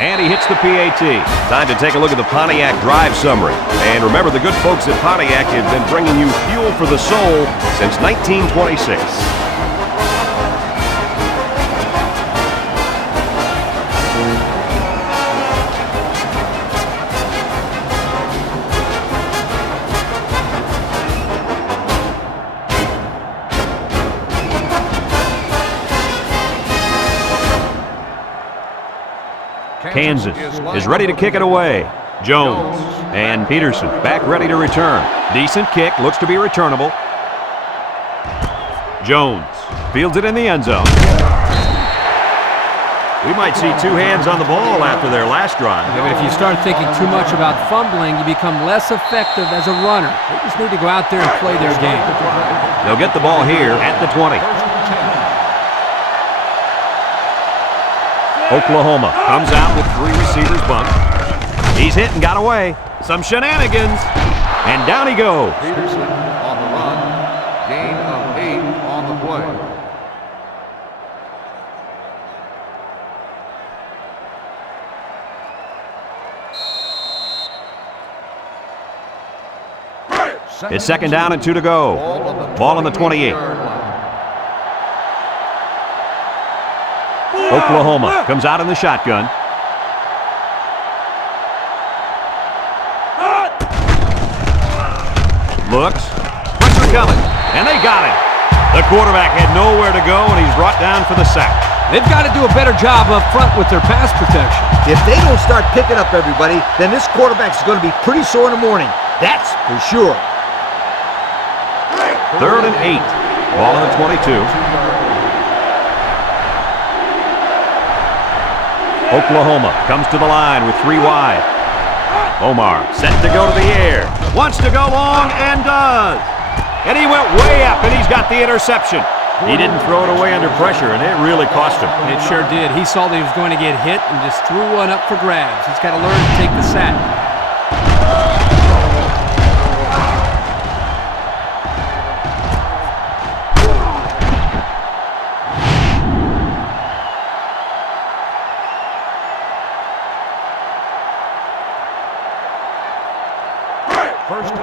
And he hits the PAT. Time to take a look at the Pontiac drive summary. And remember, the good folks at Pontiac have been bringing you fuel for the soul since 1926. Kansas is ready to kick it away. Jones and Peterson back ready to return. Decent kick, looks to be returnable. Jones fields it in the end zone. We might see two hands on the ball after their last drive. Yeah, but if you start thinking too much about fumbling, you become less effective as a runner. They just need to go out there and play their game. They'll get the ball here at the 20. Oklahoma comes out with 3 receivers bumped. He's hit and got away. Some shenanigans. And down he goes. Peterson on the run. Gain of 8 on the play. It's 2nd down and 2 to go. Ball on the 28. Oklahoma comes out in the shotgun. Looks. Pressure coming. And they got him. The quarterback had nowhere to go, and he's brought down for the sack. They've got to do a better job up front with their pass protection. If they don't start picking up everybody, then this quarterback's going to be pretty sore in the morning. That's for sure. 3rd and 8. Ball on the 22. Oklahoma comes to the line with 3 wide. Omar set to go to the air. Wants to go long and does. And he went way up and he's got the interception. He didn't throw it away under pressure and it really cost him. It sure did. He saw that he was going to get hit and just threw one up for grabs. He's got to learn to take the sack.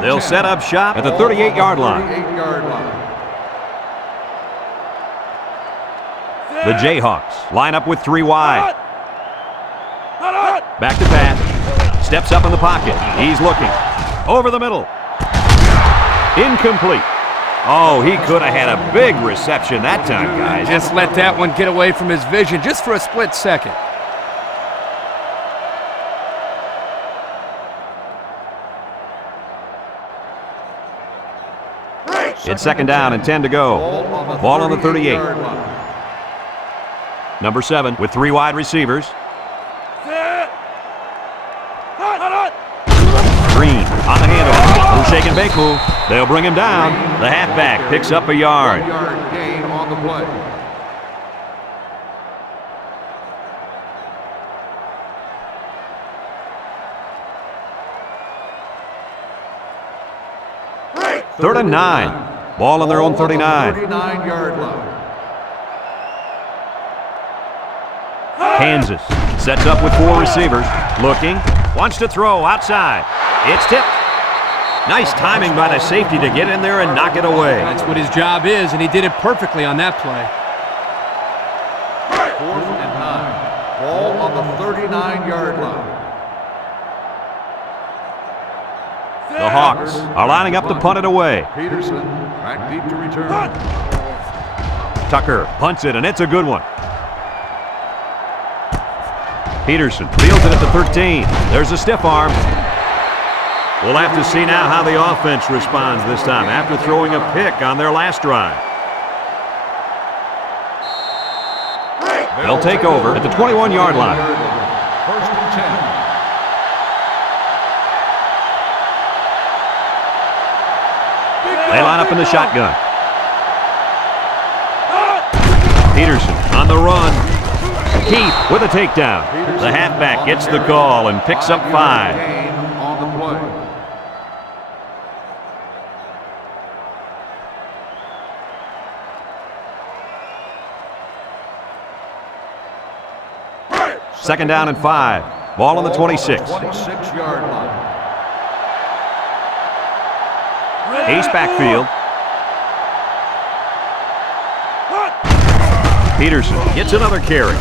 They'll set up shop at the 38-yard line. The Jayhawks line up with 3 wide. Back to pass. Steps up in the pocket. He's looking. Over the middle. Incomplete. Oh, he could have had a big reception that time, guys. Just let that one get away from his vision just for a split second. It's 2nd down and 10 to go. Ball on the 38. Number 7 with 3 wide receivers. Green on the handoff. Who's shake and bake move. They'll bring him down. The halfback picks up a yard. 1-yard gain on the play. Third and 9. Ball on their own 39. 39-yard line. Kansas sets up with 4 receivers. Looking. Wants to throw outside. It's tipped. Nice timing by the safety to get in there and knock it away. That's what his job is, and he did it perfectly on that play. 4th and 9. Ball on the 39-yard line. The Hawks are lining up to punt it away. Peterson back deep to return. Tucker punts it, and it's a good one. Peterson fields it at the 13. There's a stiff arm. We'll have to see now how the offense responds this time after throwing a pick on their last drive. They'll take over at the 21-yard line. 1st and 10. They line up in the shotgun. Peterson on the run. Keith with a takedown. The halfback gets the call and picks up 5. Gain on the play. Second down and 5. Ball on the 26. 26-yard line. Ace backfield. Peterson gets another carry.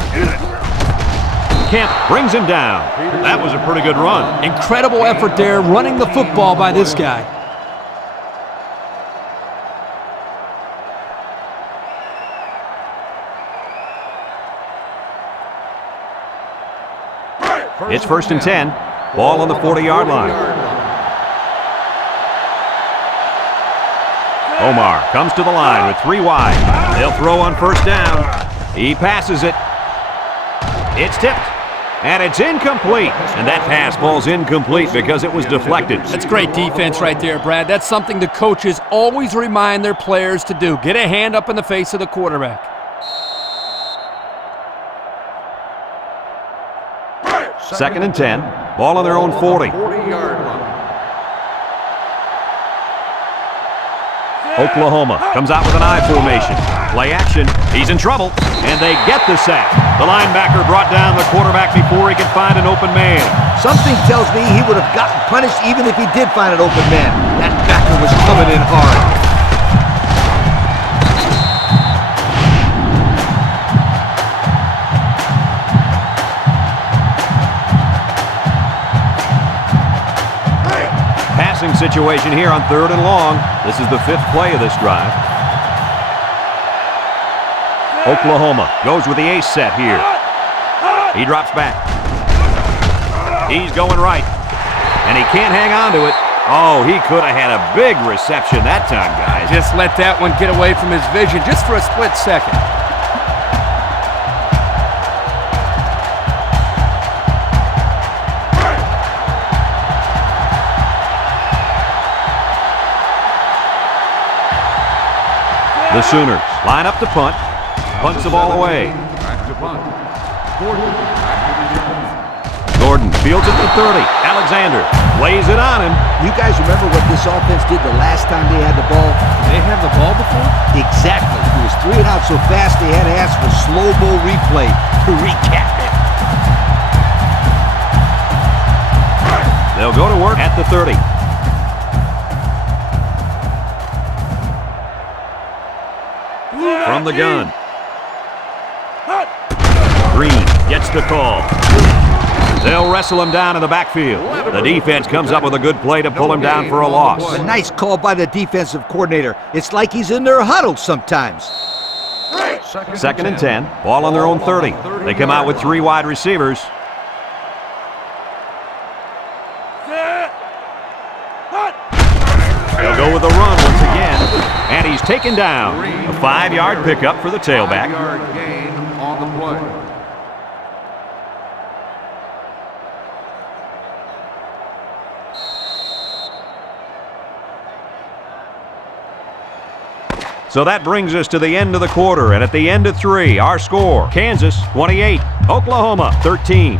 Kemp brings him down. That was a pretty good run. Incredible effort there running the football by this guy. It's 1st and 10. Ball on the 40-yard line. Omar comes to the line with 3 wide. They'll throw on 1st down. He passes it. It's tipped. And it's incomplete. And that pass falls incomplete because it was deflected. That's great defense right there, Brad. That's something the coaches always remind their players to do. Get a hand up in the face of the quarterback. Second and 10. Ball on their own 40. 40-yard line. Oklahoma comes out with an I formation. Play action. He's in trouble. And they get the sack. The linebacker brought down the quarterback before he could find an open man. Something tells me he would have gotten punished even if he did find an open man. That backer was coming in hard. Passing situation here on 3rd and long. This is the 5th play of this drive. Oklahoma goes with the ace set here. He drops back. He's going right. And he can't hang on to it. Oh, he could have had a big reception that time, guys. Just let that one get away from his vision just for a split second. The Sooners line up to punt. Punts the ball away. Back to punt. Gordon fields it to 30. Alexander lays it on him. You guys remember what this offense did the last time they had the ball? They have the ball before? Exactly. It was 3 and out so fast they had to ask for slow-mo replay to recap it. They'll go to work at the 30. From the gun. Green gets the call. They'll wrestle him down in the backfield. The defense comes up with a good play to pull him down for a loss. A nice call by the defensive coordinator. It's like he's in their huddle sometimes. Second and 10. Ball on their own 30. They come out with 3 wide receivers. They'll go with the run once again. And he's taken down. A 5-yard pickup for the tailback. 5-yard gain on the play. So that brings us to the end of the quarter, and at the end of 3, our score, Kansas 28, Oklahoma 13.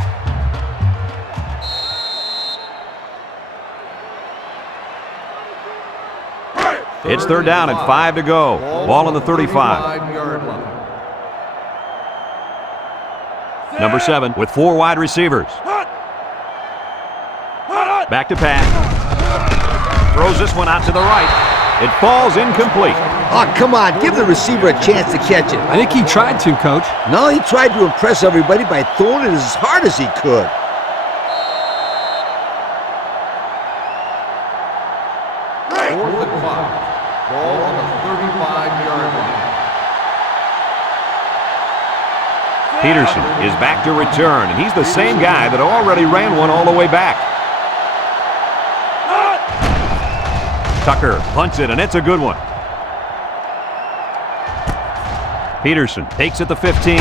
It's 3rd down and 5 to go. Ball on the 35. 35-yard line. Number 7 with 4 wide receivers. Back to pass. Throws this one out to the right. It falls incomplete. Oh, come on. Give the receiver a chance to catch it. I think he tried to, Coach. No, he tried to impress everybody by throwing it as hard as he could. Fourth and 5. Ball on the 35-yard line. Peterson is back to return, and he's the same guy that already ran one all the way back. Tucker punts it, and it's a good one. Peterson takes it to 15.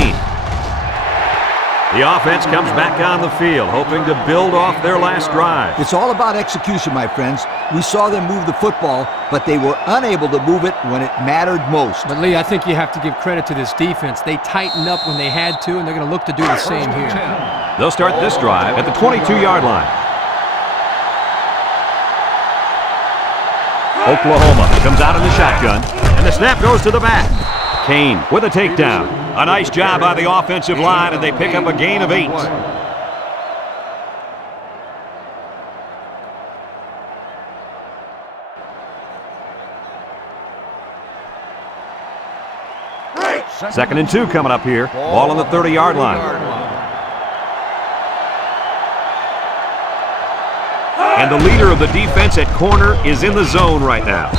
The offense comes back on the field, hoping to build off their last drive. It's all about execution, my friends. We saw them move the football, but they were unable to move it when it mattered most. But, Lee, I think you have to give credit to this defense. They tightened up when they had to, and they're going to look to do the same here. They'll start this drive at the 22-yard line. Oklahoma comes out in the shotgun, and the snap goes to the back. Kane with a takedown. A nice job by the offensive line, and they pick up a gain of 8. Second and 2 coming up here. Ball on the 30-yard line. And the leader of the defense at corner is in the zone right now.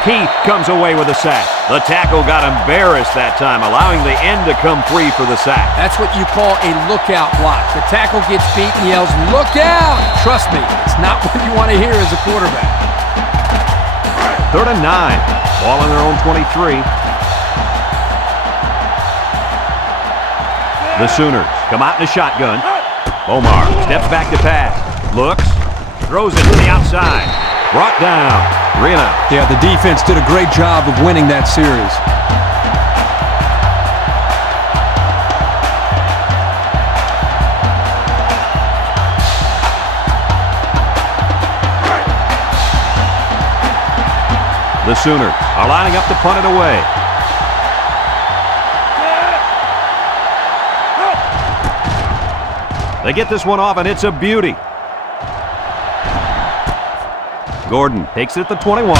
Keith comes away with a sack. The tackle got embarrassed that time, allowing the end to come free for the sack. That's what you call a lookout block. The tackle gets beat and yells, "Look out!" Trust me, it's not what you want to hear as a quarterback. 3rd and 9. Ball on their own 23. The Sooners come out in a shotgun. Omar steps back to pass. Looks. Throws it to the outside. Brought down. 3 and out. Yeah, the defense did a great job of winning that series. The Sooners are lining up to punt it away. They get this one off, and it's a beauty. Gordon takes it at the 21.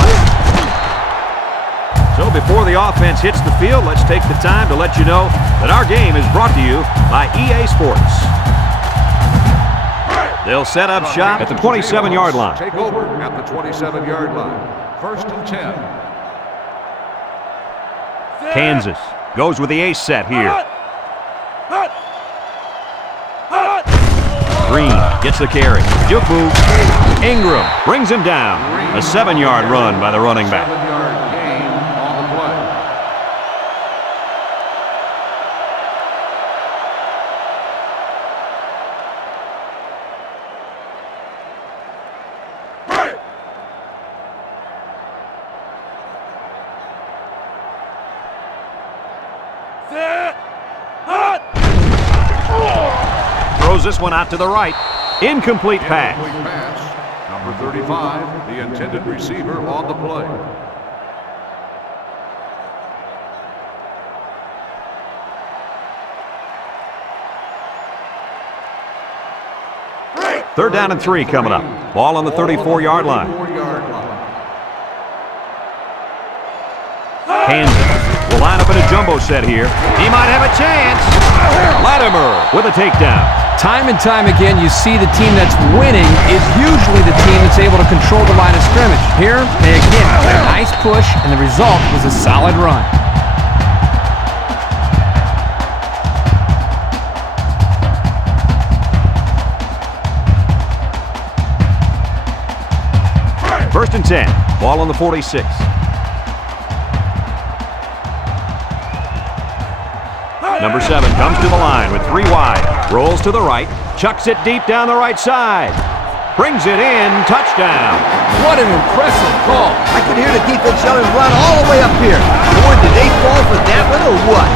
So before the offense hits the field, let's take the time to let you know that our game is brought to you by EA Sports. They'll set up shop at the 27-yard line. Take over at the 27-yard line. 1st and 10. Kansas goes with the ace set here. Green gets the carry. Juku. Ingram brings him down. A 7-yard run by the running back. 7-yard gain on the play. Throws this one out to the right. Incomplete pass. Incomplete pass. Number 35, the intended receiver on the play. Third down and 3 coming up. Ball on the 34-yard line. 34-yard line. Kansas will line up in a jumbo set here. He might have a chance. Latimer with a takedown. Time and time again, you see the team that's winning is usually the team that's able to control the line of scrimmage. Here, they again, a nice push, and the result was a solid run. First and 10. Ball on the 46. Number 7 comes to the line with 3 wide. Rolls to the right. Chucks it deep down the right side. Brings it in. Touchdown. What an impressive call. I could hear the defense yelling, run all the way up here. Boy, did they fall for that one or what?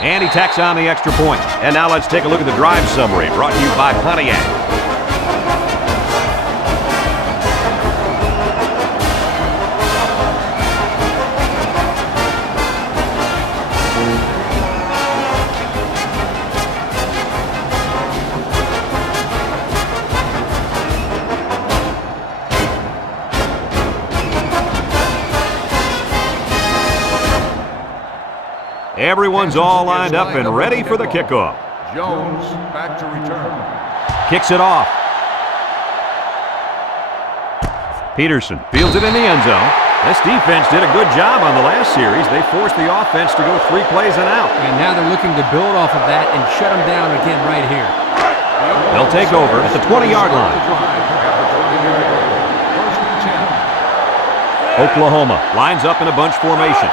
And he tacks on the extra point. And now let's take a look at the drive summary brought to you by Pontiac. Everyone's all lined up and ready for the kickoff. Jones back to return. Kicks it off. Peterson fields it in the end zone. This defense did a good job on the last series. They forced the offense to go 3 plays and out. And now they're looking to build off of that and shut them down again right here. They'll take over at the 20-yard line. 1st and 10. Oklahoma lines up in a bunch formation.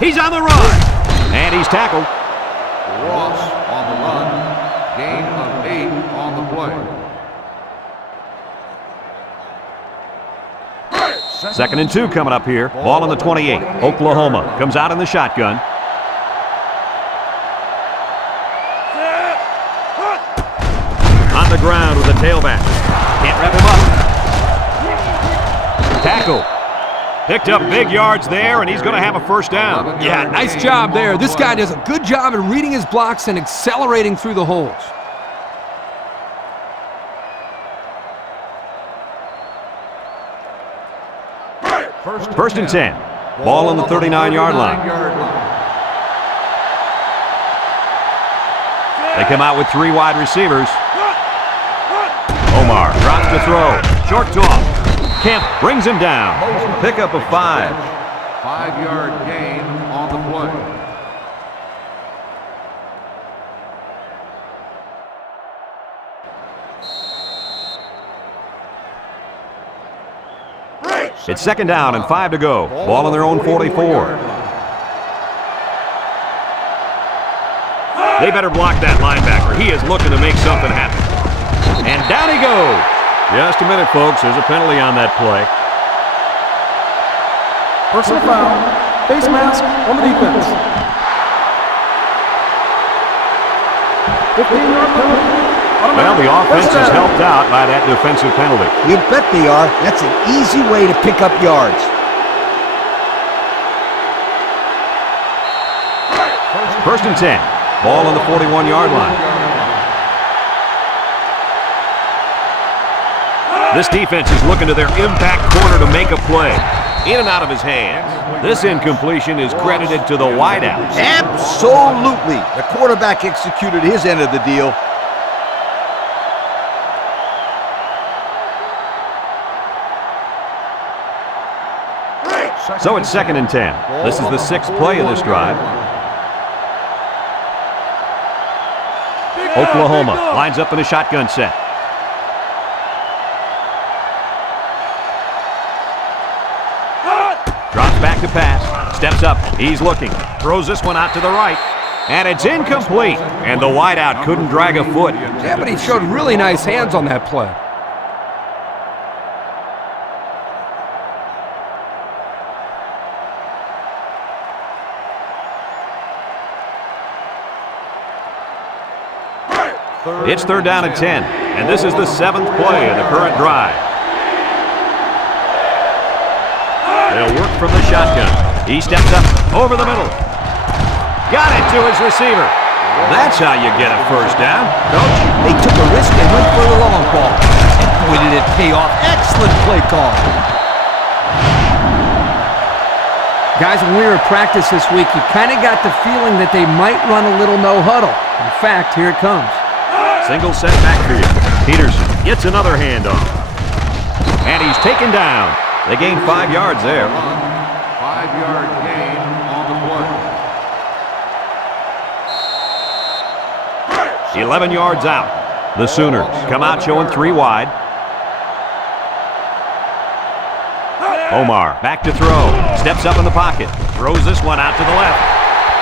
He's on the run, and he's tackled. Ross on the run. Gain of 8 on the play. 2nd and 2 coming up here. Ball on the 28. Oklahoma comes out in the shotgun. On the ground with the tailback. Can't wrap him up. Tackle. Picked up big yards there, and he's going to have a first down. Yeah, nice job there. This guy does a good job of reading his blocks and accelerating through the holes. First and 10. Ball on the 39-yard line. They come out with 3 wide receivers. Omar drops to throw. Short toss. Kemp brings him down. Pickup of 5. 5-yard gain on the play. It's 2nd down and 5 to go. Ball on their own 44. They better block that linebacker. He is looking to make something happen. And down he goes. Just a minute, folks. There's a penalty on that play. Personal foul. Face mask on the defense. 15-yard penalty. Well, the offense is helped out by that defensive penalty. You bet they are. That's an easy way to pick up yards. First and 10. Ball on the 41-yard line. This defense is looking to their impact corner to make a play. In and out of his hands. This incompletion is credited to the wideouts. Absolutely. The quarterback executed his end of the deal. So it's 2nd and 10. This is the 6th play of this drive. Oklahoma lines up in a shotgun set. Drops back to pass. Steps up. He's looking. Throws this one out to the right. And it's incomplete. And the wideout couldn't drag a foot. Yeah, but he showed really nice hands on that play. It's 3rd down and 10, and this is the 7th play of the current drive. They'll work from the shotgun. He steps up over the middle. Got it to his receiver. That's how you get a first down. Coach, they took a risk and went for the long ball. And boy, did it pay off. Excellent play call. Guys, when we were at practice this week, you kind of got the feeling that they might run a little no huddle. In fact, here it comes. Single set back for you. Peterson gets another handoff. And he's taken down. They gain 5 yards there. 5-yard gain on the play. 11 yards out. The Sooners come out showing 3 wide. Omar back to throw. Steps up in the pocket. Throws this one out to the left.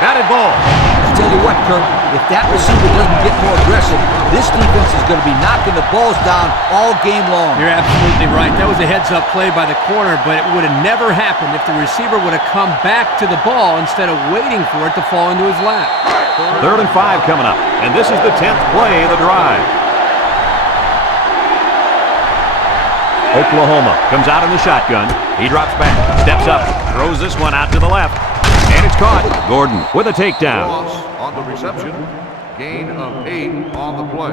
Batted ball. I tell you what, Kirk, if that receiver doesn't get more aggressive, this defense is going to be knocking the balls down all game long. You're absolutely right. That was a heads-up play by the corner, but it would have never happened if the receiver would have come back to the ball instead of waiting for it to fall into his lap. 3rd and 5 coming up, and this is the 10th play of the drive. Oklahoma comes out in the shotgun. He drops back, steps up, throws this one out to the left. And it's caught. Gordon with a takedown. Loss on the reception. Gain of 8 on the play.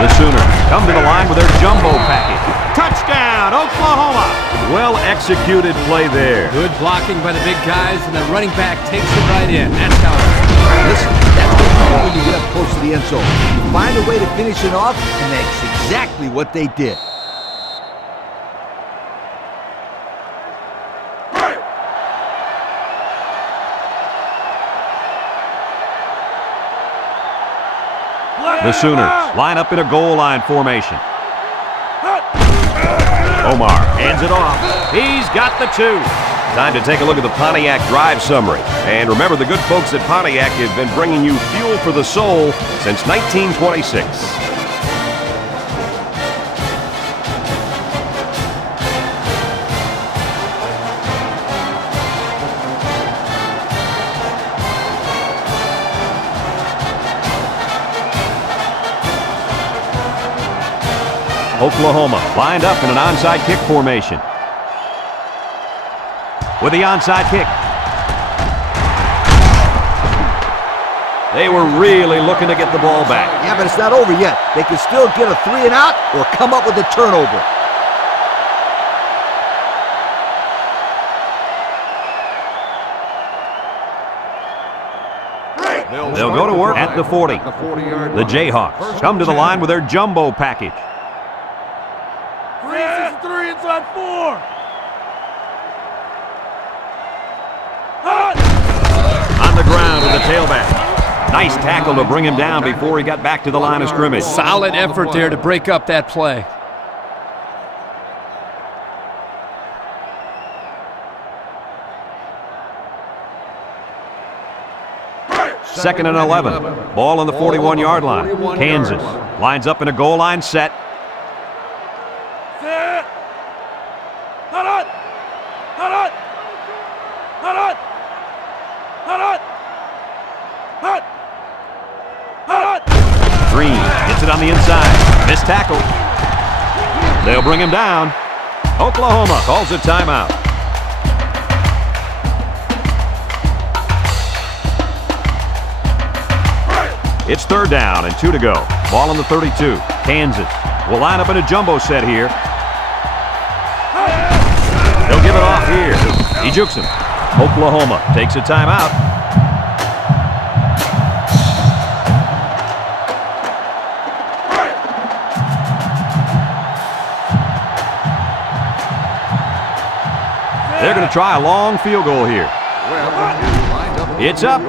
The Sooners come to the line with their jumbo package. Touchdown, Oklahoma! Well-executed play there. Good blocking by the big guys, and the running back takes it right in. That's how it is. Listen, that's what you do when you get up close to the end zone. You find a way to finish it off, and that's exactly what they did. The Sooners line up in a goal line formation. Omar hands it off. He's got the 2. Time to take a look at the Pontiac drive summary. And remember, the good folks at Pontiac have been bringing you fuel for the soul since 1926. Oklahoma lined up in an onside kick formation. with the onside kick. They were really looking to get the ball back. Yeah, but it's not over yet. They can still get a 3 and out or come up with a turnover. They'll go to work at the 40. The Jayhawks come to the line with their jumbo package. 3 inside 4. On the ground with the tailback. Nice tackle to bring him down before he got back to the line of scrimmage. Solid effort there to break up that play. Second and 11. Ball on the 41-yard line. Kansas lines up in a goal line set. Green gets it on the inside. Missed tackle. They'll bring him down. Oklahoma calls a timeout. It's third down and 2 to go. Ball on the 32. Kansas will line up in a jumbo set here. They'll give it off here. He jukes him. Oklahoma takes a timeout. They're going to try a long field goal here. It's up.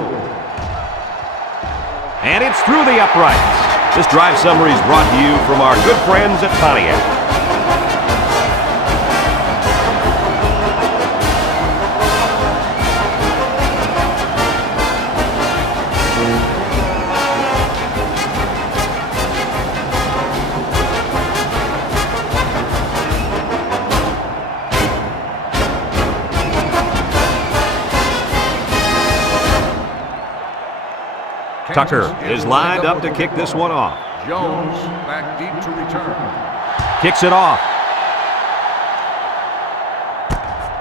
And it's through the uprights. This drive summary is brought to you from our good friends at Pontiac. Tucker is lined up to kick this one off. Jones back deep to return. Kicks it off.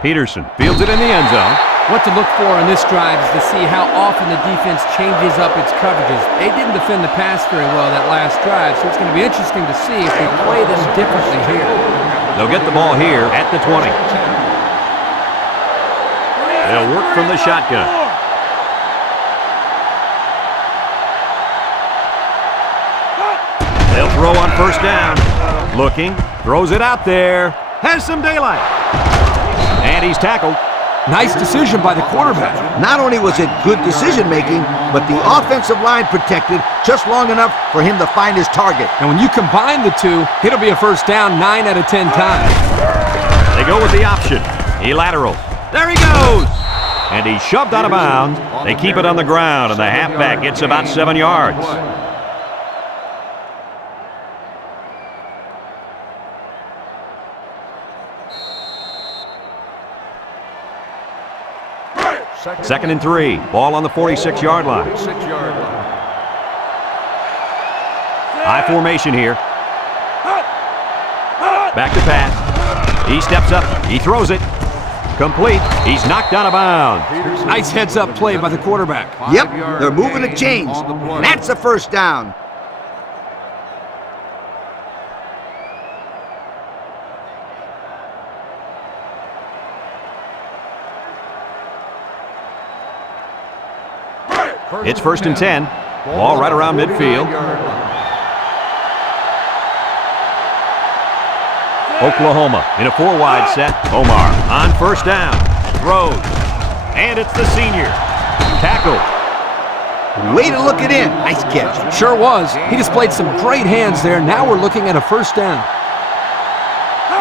Peterson fields it in the end zone. What to look for in this drive is to see how often the defense changes up its coverages. They didn't defend the pass very well that last drive, so it's going to be interesting to see if they play them differently here. They'll get the ball here at the 20. They'll work from the shotgun. They'll throw on first down. Looking, throws it out there. Has some daylight. And he's tackled. Nice decision by the quarterback. Not only was it good decision-making, but the offensive line protected just long enough for him to find his target. And when you combine the two, it'll be a first down 9 out of 10 times. They go with the option. He laterals. There he goes. And he's shoved out of bounds. They keep it on the ground, and the halfback gets about 7 yards. Second and 3. Ball on the 46-yard line. High formation here. Back to pass. He steps up. He throws it. Complete. He's knocked out of bounds. Nice heads-up play by the quarterback. Yep, they're moving the chains. That's a first down. It's first and 10. Ball right around midfield. Oklahoma in a 4-wide set. Omar on first down. Throws. And it's the senior. Tackle. Way to look it in. Nice catch. Sure was. He displayed some great hands there. Now we're looking at a first down.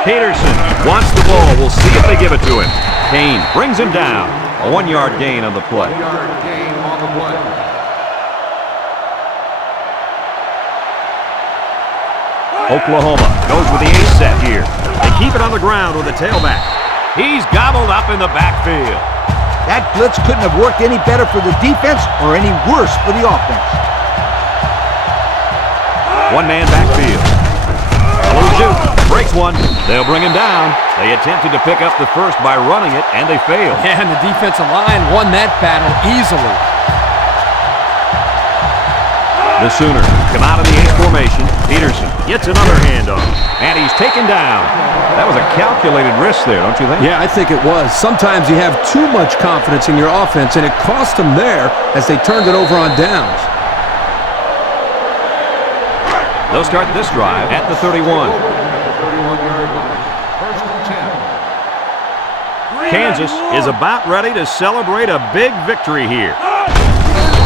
Peterson wants the ball. We'll see if they give it to him. Kane brings him down. A 1-yard gain on the play. Oklahoma goes with the ace set here. They keep it on the ground with the tailback. He's gobbled up in the backfield. That blitz couldn't have worked any better for the defense or any worse for the offense. One-man backfield. Blue juke breaks one. They'll bring him down. They attempted to pick up the first by running it, and they failed. Yeah, and the defensive line won that battle easily. The Sooners come out in the H formation. Peterson gets another handoff, and he's taken down. That was a calculated risk there, don't you think? Yeah, I think it was. Sometimes you have too much confidence in your offense, and it cost them there as they turned it over on downs. They'll start this drive at the 31. First and 10. Kansas is about ready to celebrate a big victory here.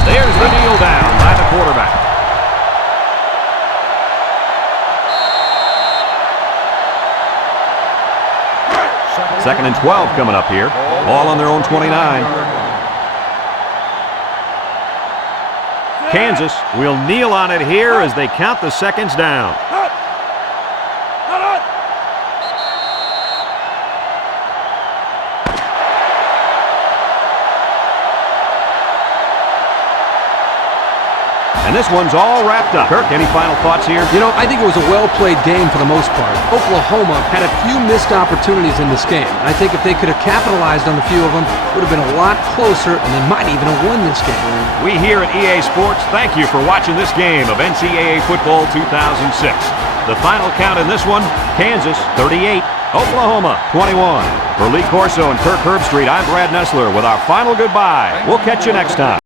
There's the kneel down by the quarterback. Second and 12 coming up here. Ball on their own 29. Kansas will kneel on it here as they count the seconds down. And this one's all wrapped up. Kirk, any final thoughts here? You know, I think it was a well-played game for the most part. Oklahoma had a few missed opportunities in this game. I think if they could have capitalized on a few of them, it would have been a lot closer, and they might even have won this game. We here at EA Sports thank you for watching this game of NCAA Football 2006. The final count in this one, Kansas 38, Oklahoma 21. For Lee Corso and Kirk Herbstreit, I'm Brad Nessler with our final goodbye. We'll catch you next time.